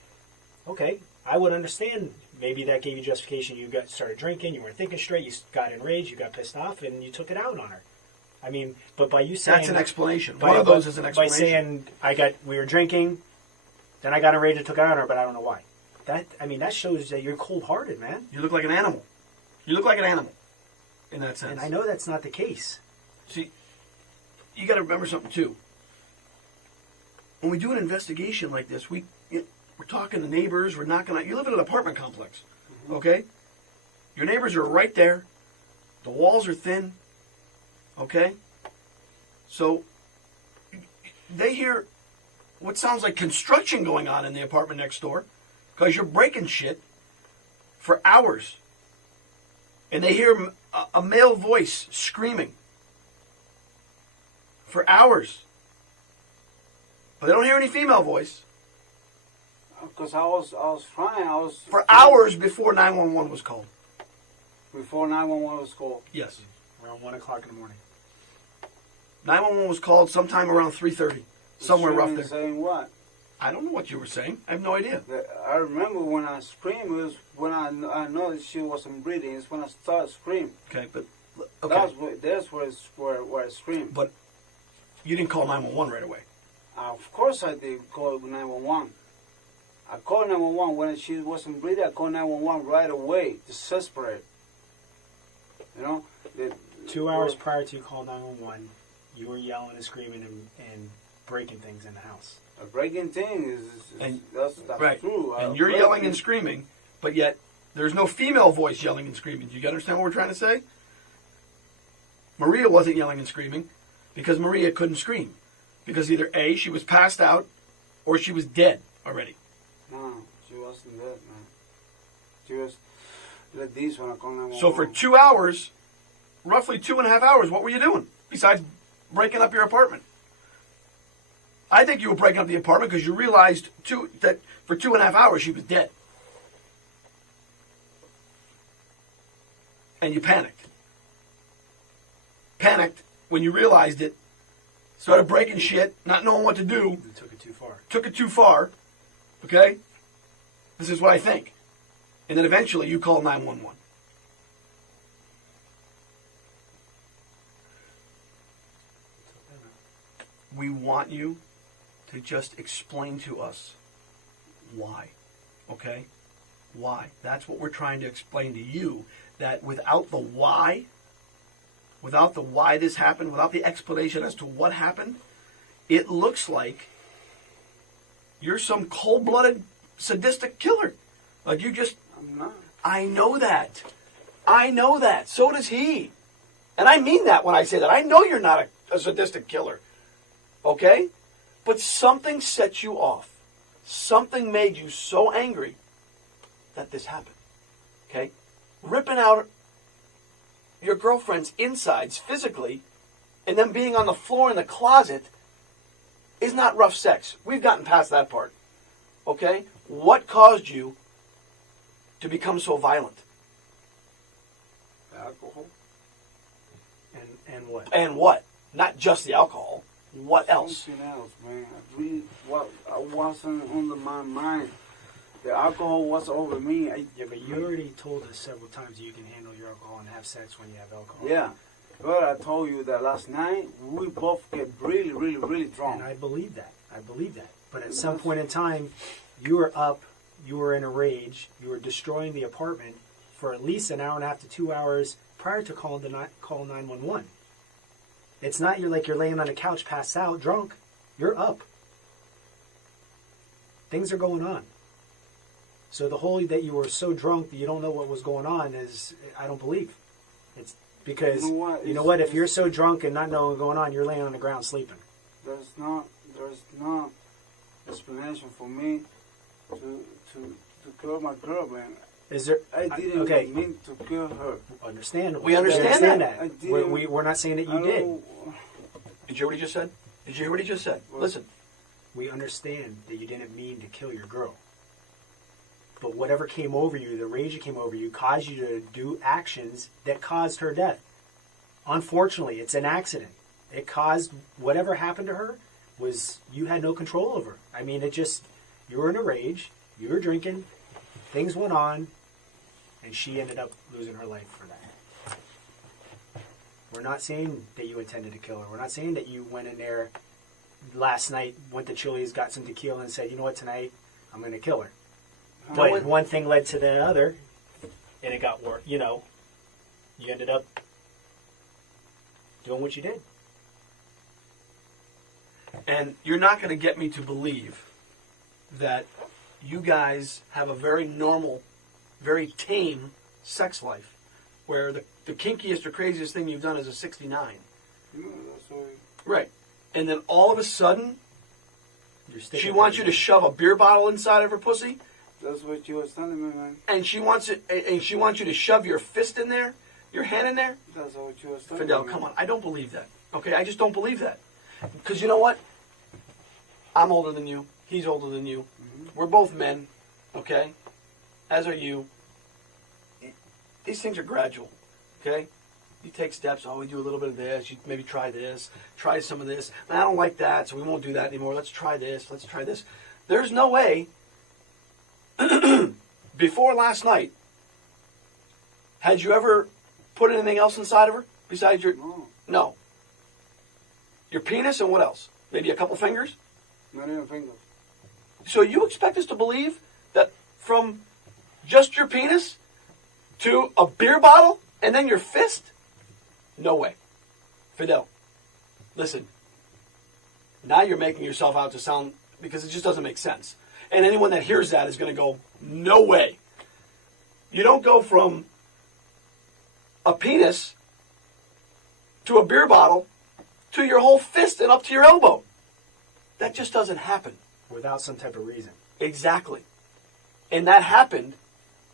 Okay, I would understand. Maybe that gave you justification. You started drinking, you weren't thinking straight, you got enraged, you got pissed off, and you took it out on her. I mean, but by you saying... That's an explanation. One of those is an explanation. By saying, we were drinking, then I got enraged and took it out on her, but I don't know why. That shows that you're cold-hearted, man. You look like an animal. You look like an animal, in that sense. And I know that's not the case. See, you got to remember something, too. When we do an investigation like this, we're talking to neighbors, we're knocking on... You live in an apartment complex, okay? Your neighbors are right there. The walls are thin, okay? So, they hear what sounds like construction going on in the apartment next door because you're breaking shit for hours. And they hear a male voice screaming for hours. But they don't hear any female voice. Because I was trying. For hours before 911 was called. before 911 was called. Yes. Around 1 o'clock in the morning. 911 was called sometime around 3:30, somewhere rough there. Saying what? I don't know what you were saying. I have no idea. I remember when I screamed, it was when I know that she wasn't breathing. It's when I started screaming. Okay, but okay. That's where I screamed. But you didn't call 911 right away. Of course I did call 911. I called 911 when she wasn't breathing. I called 911 right away, desperate. You know. 2 hours prior to you call 911, you were yelling and screaming and breaking things in the house. A breaking thing that's right. true. And you're yelling and screaming, but yet there's no female voice yelling and screaming. Do you understand what we're trying to say? Maria wasn't yelling and screaming because Maria couldn't scream. Because either A, she was passed out, or she was dead already. No, she wasn't dead, man. She was like this when I called 911. So for 2 hours, roughly 2.5 hours, what were you doing besides breaking up your apartment? I think you were breaking up the apartment because you realized that for 2.5 hours she was dead. And you panicked. Panicked when you realized it. Started breaking shit, not knowing what to do. You took it too far. Took it too far. Okay? This is what I think. And then eventually you call 911. We want you to just explain to us why. Okay? Why? That's what we're trying to explain to you. That without the why this happened, without the explanation as to what happened, it looks like you're some cold-blooded, sadistic killer. Like you just... I'm not. I know that. I know that. So does he. And I mean that when I say that. I know you're not a sadistic killer. Okay? But something set you off. Something made you so angry that this happened. Okay? Ripping out your girlfriend's insides physically and then being on the floor in the closet is not rough sex. We've gotten past that part. Okay? What caused you to become so violent? Alcohol. And what? And what? Not just the alcohol. What else? Something else, man. I wasn't under my mind. The alcohol was over me. Yeah, but you already told us several times you can handle your alcohol and have sex when you have alcohol. Yeah. But I told you that last night we both get really, really, really drunk. And I believe that. But at some point in time, you were up, you were in a rage, you were destroying the apartment for at least an hour and a half to 2 hours prior to call 911. It's not you're laying on a couch passed out drunk. You're up. Things are going on. So the whole that you were so drunk that you don't know what was going on is, I don't believe. It's because, you know what, if you're so drunk and not knowing what's going on, you're laying on the ground sleeping. There's no explanation for me to kill my girl, man. Is there? I didn't mean to kill her. Understandable. We understand that. We're not saying that you did. Did you hear what he just said? Did you hear what he just said? Listen. We understand that you didn't mean to kill your girl. But whatever came over you, the rage that came over you, caused you to do actions that caused her death. Unfortunately, it's an accident. It caused whatever happened to her was you had no control over. I mean, you were in a rage, you were drinking, things went on, and she ended up losing her life for that. We're not saying that you intended to kill her. We're not saying that you went in there last night, went to Chili's, got some tequila, and said, you know what, tonight, I'm going to kill her. But one thing led to the other, and it got worse. You ended up doing what you did. And you're not going to get me to believe that you guys have a very normal, very tame sex life, where the kinkiest or craziest thing you've done is a 69. Right. And then all of a sudden, she wants you to shove a beer bottle inside of her pussy? That's what you was telling me, man. And she wants you to shove your fist in there, your hand in there. That's what you was telling Fidel, me. come on, I don't believe that. Okay, I just don't believe that. Because you know what? I'm older than you. He's older than you. Mm-hmm. We're both men. Okay, as are you. these things are gradual, okay? You take steps. Oh, we do a little bit of this. You maybe try this. Try some of this. I don't like that, so we won't do that anymore. Let's try this. Let's try this. There's no way, before last night, had you ever put anything else inside of her besides your... No. No. Your penis and what else? Maybe a couple fingers? Not even fingers. So you expect us to believe that from just your penis to a beer bottle and then your fist? No way. Fidel, listen. Now you're making yourself out to sound, because it just doesn't make sense. And anyone that hears that is going to go, no way. You don't go from a penis to a beer bottle to your whole fist and up to your elbow. That just doesn't happen. Without some type of reason. Exactly. And that happened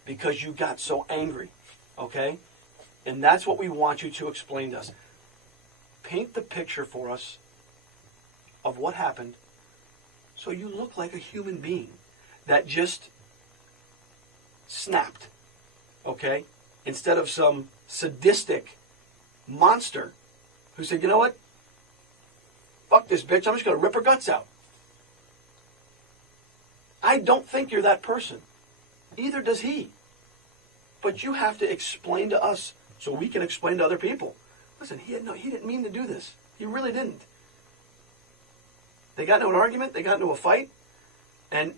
because you got so angry. Okay? And that's what we want you to explain to us. Paint the picture for us of what happened so you look like a human being that just snapped. Okay? Instead of some sadistic monster who said, you know what? Fuck this bitch. I'm just going to rip her guts out. I don't think you're that person. Either does he. But you have to explain to us so we can explain to other people. Listen, he didn't mean to do this. He really didn't. They got into an argument. They got into a fight. And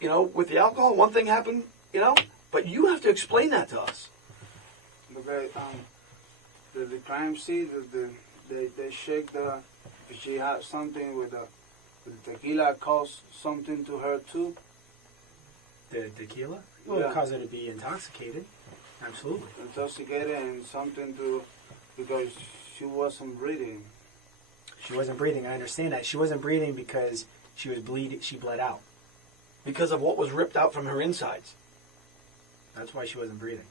you know, with the alcohol, one thing happened, you know. But you have to explain that to us. Look at the crime scene. They shake the... If she had something with the tequila, caused something to her too. The tequila? Well, Yeah. it caused her to be intoxicated. Absolutely. Intoxicated and something to... Because she wasn't breathing. She wasn't breathing. I understand that. She wasn't breathing because she was bleeding. She bled out. Because of what was ripped out from her insides. That's why she wasn't breathing.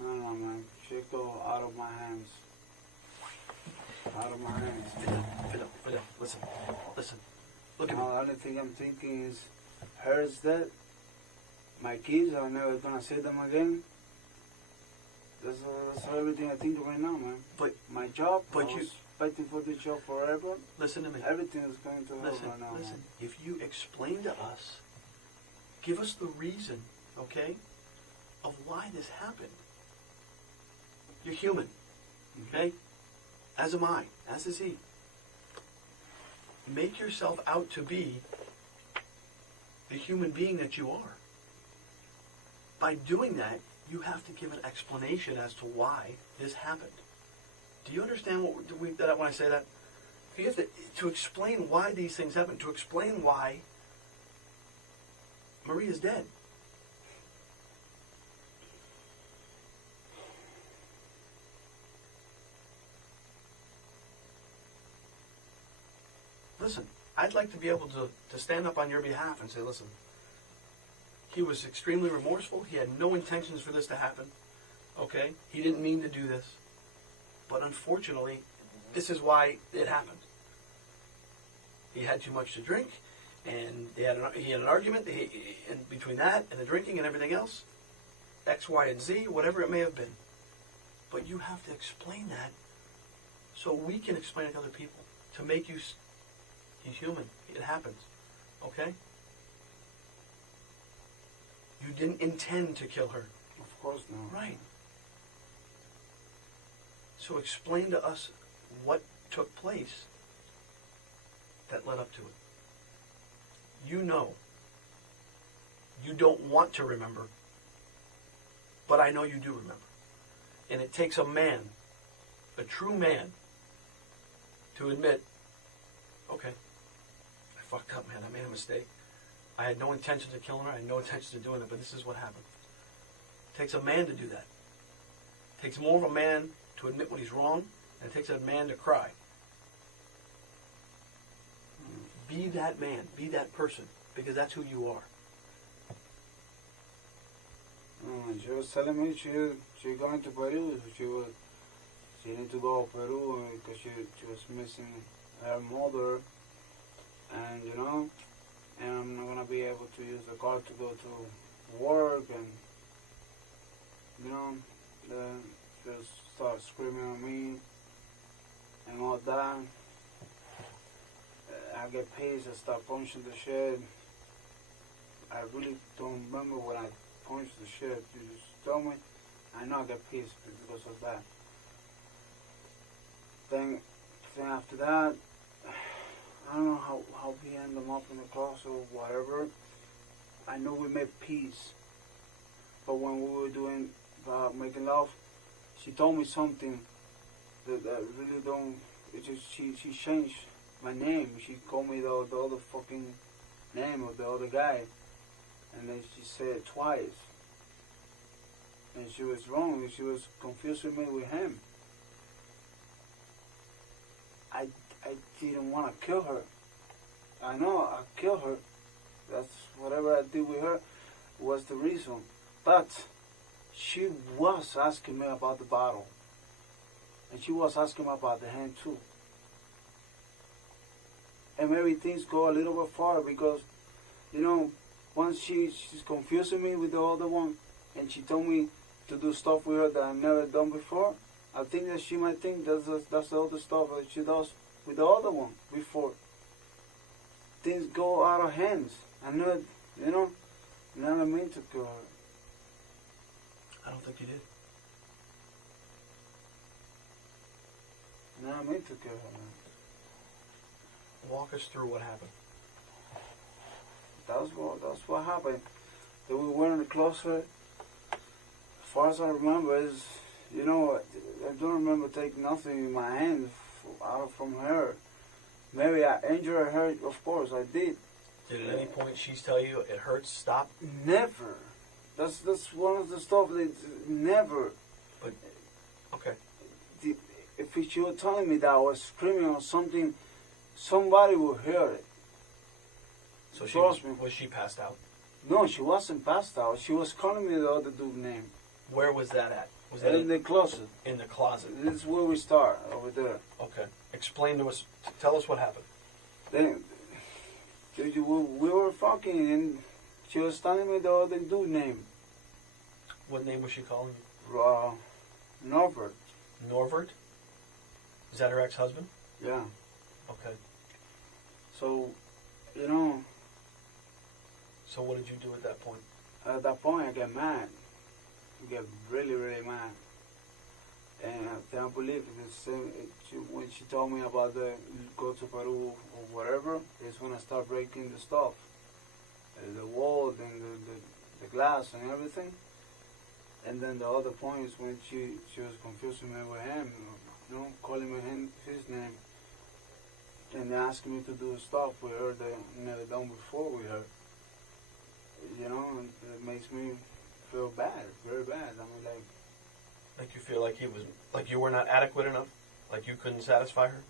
I don't know, man. She go out of my hands. Out of my hands. Fidel, listen. Look at me. Now, the only thing I'm thinking is, her is dead. My kids, I'm never gonna see them again. That's everything I think right now, man. But my job, but I you- was fighting for this job forever. Listen to me. Everything is going to hell right now. Listen. If you explain to us, give us the reason, okay, of why this happened. You're human, okay? As am I, as is he. Make yourself out to be the human being that you are. By doing that, you have to give an explanation as to why this happened. Do you understand that when I say that? You have to explain why these things happen, to explain why Maria's dead. Listen, I'd like to be able to stand up on your behalf and say, listen, he was extremely remorseful. He had no intentions for this to happen. Okay? He didn't mean to do this. But unfortunately, this is why it happened. He had too much to drink, and he had an argument and between that and the drinking and everything else, X, Y, and Z, whatever it may have been. But you have to explain that so we can explain it to other people to make you... He's human. It happens. Okay? You didn't intend to kill her. Of course not. Right. So explain to us what took place that led up to it. You know. You don't want to remember. But I know you do remember. And it takes a man, a true man, to admit, okay, I fucked up, man. I made a mistake. I had no intention of killing her. I had no intention of doing it, but this is what happened. It takes a man to do that. It takes more of a man to admit when he's wrong, and it takes a man to cry. Be that man. Be that person, because that's who you are. She was telling me she going to Peru. She need to go to Peru because she was missing her mother. and and I'm not gonna be able to use the car to go to work, and just start screaming at me and all that. I get pissed. I start punching the shit. I really don't remember when I punched the shit. You just tell me. I know I get pissed because of that. Then after that, I don't know how we end them up in the closet or whatever. I know we made peace. But when we were doing making love, she told me something that I really don't. It just she changed my name. She called me the other fucking name of the other guy, and then she said it twice. And she was wrong. She was confusing me with him. I didn't want to kill her. I know I killed her. That's whatever I did with her was the reason. But she was asking me about the bottle. And she was asking me about the hand too. And maybe things go a little bit far because, once she's confusing me with the other one, and she told me to do stuff with her that I've never done before, I think that she might think that's the other stuff that she does with the other one before. Things go out of hands. I know, never meant to kill her. I don't think you did. Never meant to kill her, man. Walk us through what happened. That's what happened. Then we went in the closet. As far as I remember, is I don't remember taking nothing in my hand out from her. Maybe I injured her. Of course, I did. Did at any point she tell you it hurts? Stop. Never. That's one of the stuff that never. But okay. If she were telling me that I was screaming or something, somebody would hear it. So was she passed out? No, she wasn't passed out. She was calling me the other dude's name. Where was that at? Was that in the closet? In the closet. This is where we start, over there. Okay. Explain to us. Tell us what happened. Then we were fucking, and she was telling me the other dude's name. What name was she calling you? Norbert. Norbert? Is that her ex-husband? Yeah. Okay. So, So what did you do at that point? At that point, I get mad. I get really, really mad. And I can't believe when she told me about go to Peru or whatever, is when I start breaking the stuff. The wall and the glass and everything. And then the other point is when she was confusing me with him, calling me his name. And asking me to do stuff with her that I never done before with her. And it makes me feel bad, very bad. I mean, like you feel like you were not adequate enough, like you couldn't satisfy her.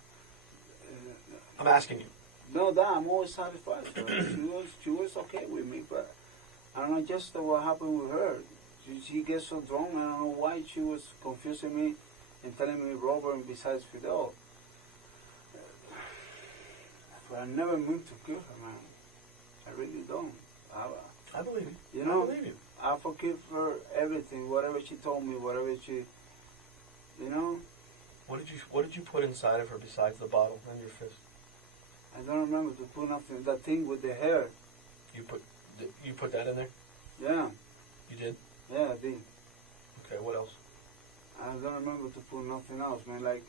I'm asking you. No, I'm always satisfied. She was okay with me, but I don't know just what happened with her. She gets so drunk. I don't know why she was confusing me and telling me Robert and besides Fidel. But I never meant to kill her, man. I really don't. I believe you. I believe you. I forgive her everything, whatever she told me, whatever she, What did you put inside of her besides the bottle and your fist? I don't remember to put nothing. That thing with the hair. You put that in there? Yeah. You did? Yeah, I did. Okay. What else? I don't remember to put nothing else, man. Like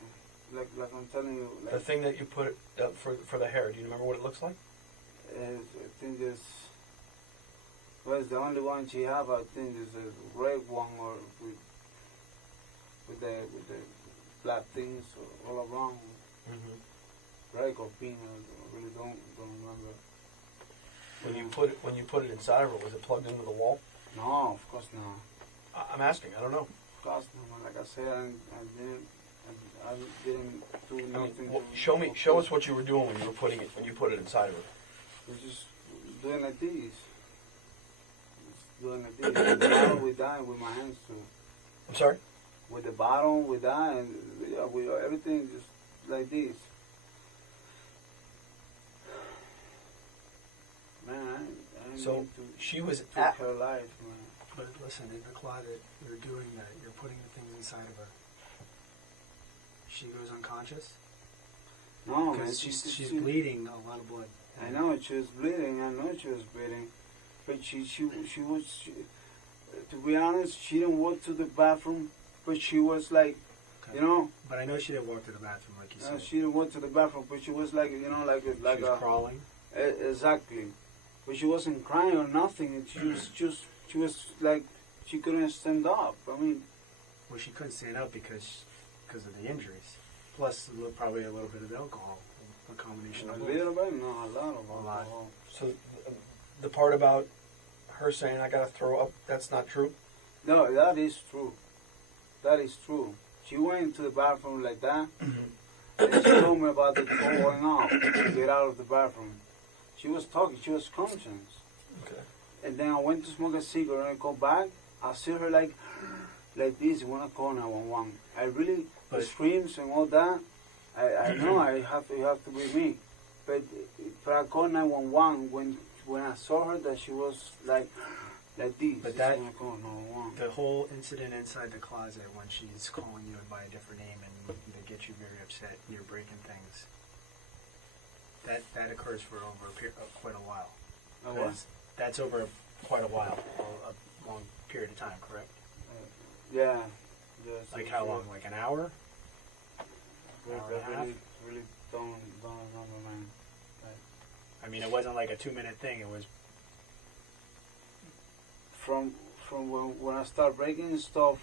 I'm telling you. The thing that you put for the hair. Do you remember what it looks like? I think it's the only one she have. I think is a red one or with the black things all around. Mm-hmm. Red or pink. I really don't remember. When you put it inside of her, was it plugged into the wall? No, of course not. I'm asking. I don't know. Of course not. Like I said, I didn't do nothing. Show us what you were doing when you put it inside of her. I was just doing like this. Doing like this. With the bottle we die with my hands too. I'm sorry? With the bottle we die and everything just like this. So mean to she was took at. her life, man. But listen, in the closet, you're doing that. You're putting the things inside of her. She goes unconscious No, man. because she's bleeding a lot of blood. I know she was bleeding. I know she was bleeding, but she was. To be honest, she didn't walk to the bathroom, but she was like, Okay. you know, But I know she didn't walk to the bathroom like you said. she didn't walk to the bathroom, but she was like, you know, like She was crawling. Exactly, but she wasn't crying or nothing. She was like, she couldn't stand up. I mean, Well, she couldn't stand up because of the injuries. Plus, probably a little bit of alcohol, a combination a of both. little bit, no, a lot of A lot. alcohol. So the part about her saying I gotta throw up, that's not true. No, that is true. That is true. She went into the bathroom like that, and she told me about it going off to get out of the bathroom. She was talking. She was conscious. Okay. And then I went to smoke a cigarette and I go back. I see her like this when I call 911. I really, the But- screams and all that, I know you have to be me. But I called 911 when I saw her that she was like this. But that- when I called 911. The whole incident inside the closet when she's calling you by a different name and they get you very upset and you're breaking things. That occurs for over quite a while. Oh, what? That's over quite a while, a long period of time, correct? Yeah. Yes, Like how long? Like an hour? Really, Hour and a half? really don't remember, man. I mean, it wasn't like a 2-minute thing. It was From when I start breaking stuff,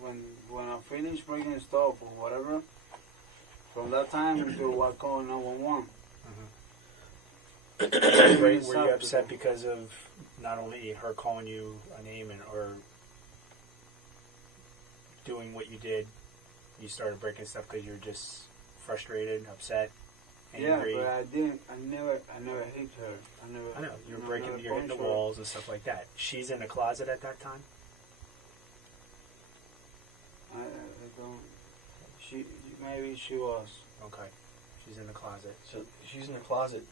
when I finish breaking stuff or whatever, from that time until I call 911. were you upset because of not only her calling you a name or doing what you did? You started breaking stuff because you're just frustrated, upset, angry. Yeah, but I never hit her. I know you're never breaking, you're hitting the punched her. walls and stuff like that. She's in the closet at that time. I don't. Maybe she was. Okay, she's in the closet. So she's in the closet,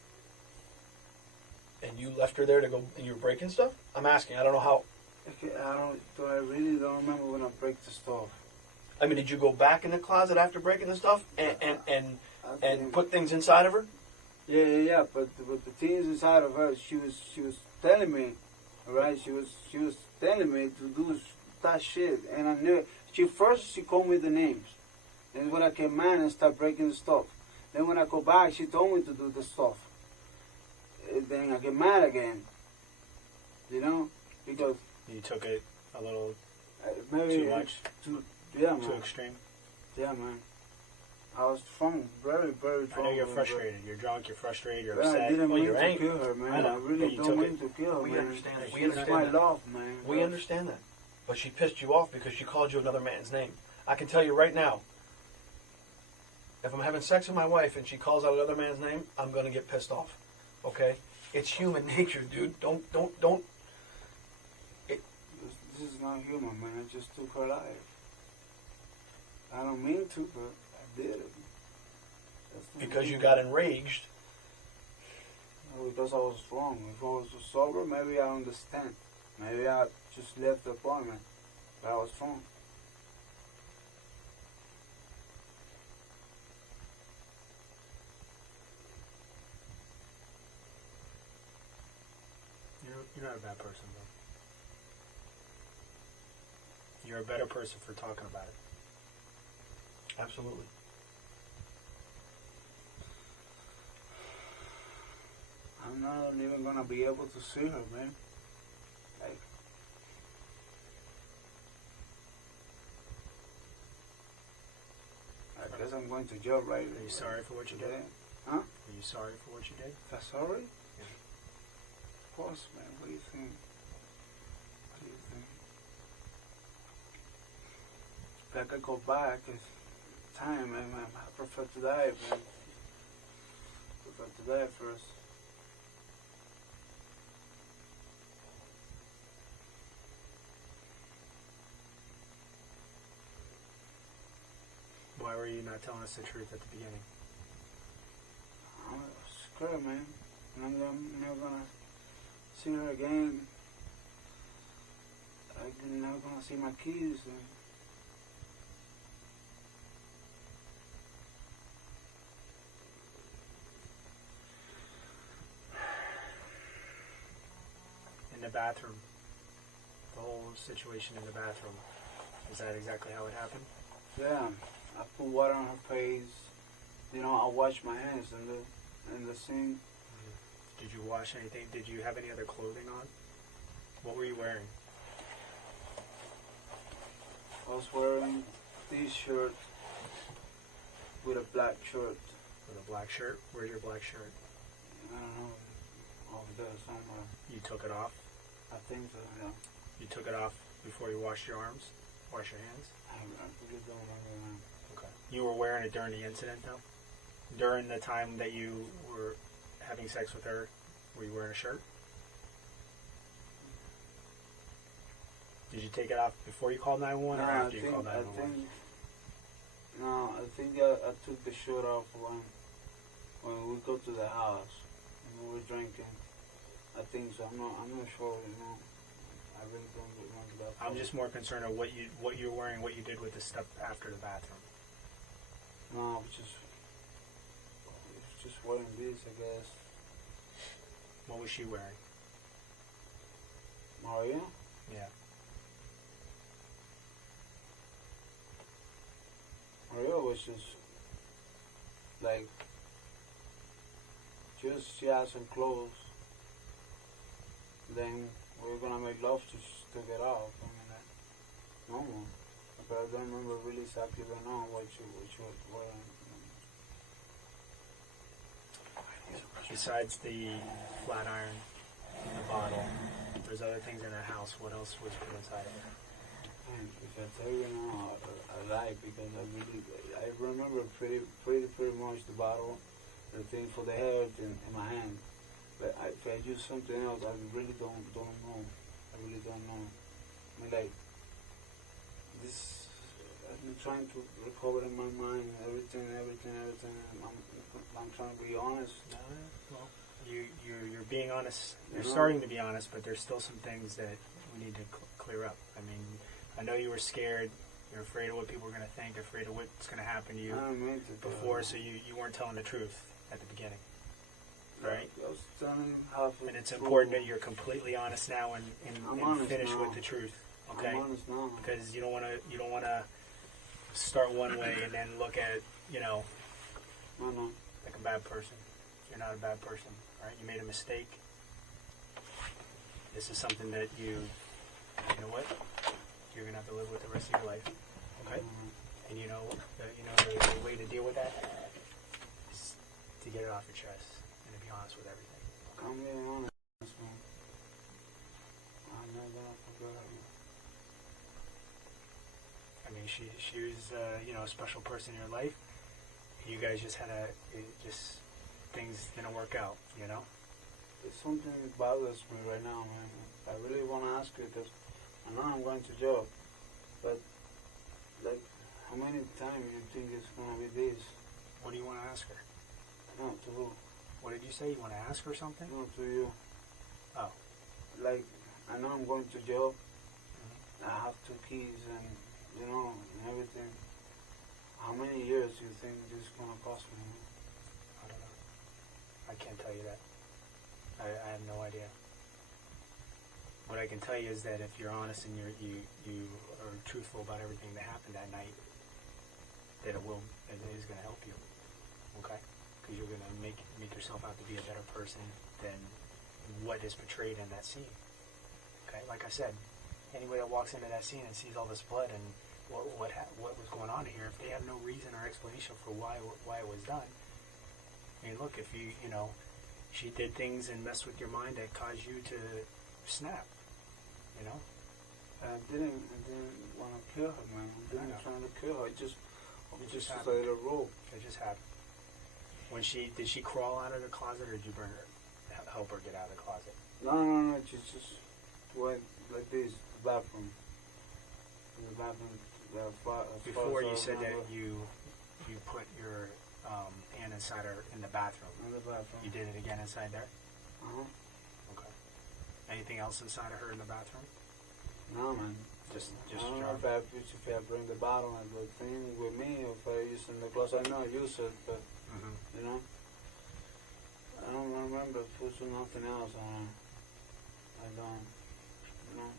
and you left her there to go, and you were breaking stuff. I'm asking. I don't know how. Okay, I really don't remember when I break the stuff. I mean, did you go back in the closet after breaking the stuff and I think- put things inside of her? Yeah. But the things inside of her, she was telling me, all right. She was telling me to do that shit, and I knew it. She called me the names. Then when I came mad and started breaking the stuff. Then when I go back, she told me to do the stuff. And then I get mad again. You know, because You took it a little maybe too much, yeah, too man. extreme. Yeah, man. I was drunk, very, very drunk. I know you're frustrated. You're drunk. You're frustrated. You're I upset. didn't mean you're to angry. kill her, man. I I, know, really but you don't took mean it. to kill her, We man. understand it. We She's understand my that. love, man. We understand that. But she pissed you off because she called you another man's name. I can tell you right now, if I'm having sex with my wife and she calls out another man's name, I'm going to get pissed off. Okay? It's human nature, dude. Don't. This is not human, man. I just took her life. I don't mean to, but I did it. That's not Because you human. got enraged. No, because I was wrong. If I was sober, maybe I understand. Maybe I just left the apartment. But I was wrong. You're not a bad person, though. You're a better person for talking about it. Absolutely. I'm not even gonna be able to see her, man. Like, I guess I'm going to jail right Are you sorry for what you did? today. Huh? Are you sorry for what you did? Am I sorry? Yeah. Of course, man. What do you think? What do you think? If I could go back, it's time, man. I prefer to die, man. I prefer to die first. Why were you not telling us the truth at the beginning? I was scared, man. And I'm never gonna see her again. I'm never gonna see my kids. In the bathroom, the whole situation in the bathroom, is that exactly how it happened? Yeah, I put water on her face. You know, I wash my hands in the sink. Did you wash anything? Did you have any other clothing on? What were you wearing? I was wearing t-shirt with a black shirt. With a black shirt? Where's your black shirt? I don't know, over there somewhere. You took it off? I think so, yeah. You took it off before you washed your arms? Wash your hands? I really don't remember. Okay. You were wearing it during the incident, though? During the time that you were having sex with her, were you wearing a shirt? Did you take it off before you called 911 or after you called 911? I think I took the shirt off when we go to the house and we were drinking. I think so. I'm not sure. You know, I really don't remember that. I'm just more concerned of what you were wearing, what you did with the stuff after the bathroom. No, just wearing this, I guess. What was she wearing? Maria? Yeah. Maria was just like, she had some clothes. Then we were gonna make love to get off. I mean, normal. But I don't remember really exactly what she was wearing. Besides the flat iron and the bottle, there's other things in that house. What else was put inside of it? And if I tell you now, I lie because I remember pretty much the bottle, the thing for the hair in my hand. But if I use something else, I really don't know. I really don't know. I mean, like this, I've been trying to recover in my mind everything. I'm trying to be honest. Well, you're being honest. You're You know? starting to be honest, but there's still some things that we need to clear up. I mean, I know you were scared. You're afraid of what people are going to think, afraid of what's going to happen to you I don't mean to before, so you weren't telling the truth at the beginning, right? I was telling half. And it's important that you're completely honest now and finish now. with the truth, okay? I'm honest now. Because you don't want to start one way and then look at No. like a bad person. You're not a bad person, all right? You made a mistake. This is something that you know what? You're gonna have to live with the rest of your life, okay? And the way to deal with that is to get it off your chest and to be honest with everything. I'm being honest, man. I'm not gonna forget you. I mean, she was a special person in your life. You guys just things didn't work out, you know? There's something that bothers me right now, man. I really want to ask you because I know I'm going to jail, but like, how many times you think it's gonna be this? What do you want to ask her? No, to who? What did you say? You want to ask her something? No, to you. Oh. Like, I know I'm going to jail. Mm-hmm. I have 2 kids and, and everything. How many years do you think this is gonna cost me? I don't know. I can't tell you that. I have no idea. What I can tell you is that if you're honest and you are truthful about everything that happened that night, that it is going to help you, okay? Because you're going to make yourself out to be a better person than what is portrayed in that scene, okay? Like I said, anybody that walks into that scene and sees all this blood and what was going on here, if they have no reason or explanation for why it was done, I mean, look, if she did things and messed with your mind that caused you to snap, I didn't want to kill her, man. I didn't try to kill her. It just happened. let her roll. It just happened. Did she crawl out of the closet, or did you bring her, help her get out of the closet? No. She just went like this, the bathroom. In the bathroom. Before you said that you put your and inside her in the bathroom. In the bathroom. You did it again inside there? Uh-huh. Okay. Anything else inside of her in the bathroom? No, man. Just I don't know jar. if I bring the bottle and the thing with me, or if I use it in the clothes. I know I use it, but, Mm-hmm. you know, I don't remember putting nothing else on her. I don't, you know.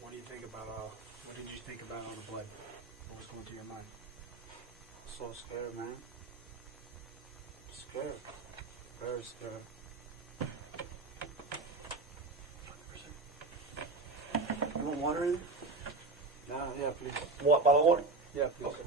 What do you think about what did you think about all the blood? What was going through your mind? So scared, man. Scared. Very scared. You want water in? Yeah, please. What, bottle of water? Yeah, please. Okay.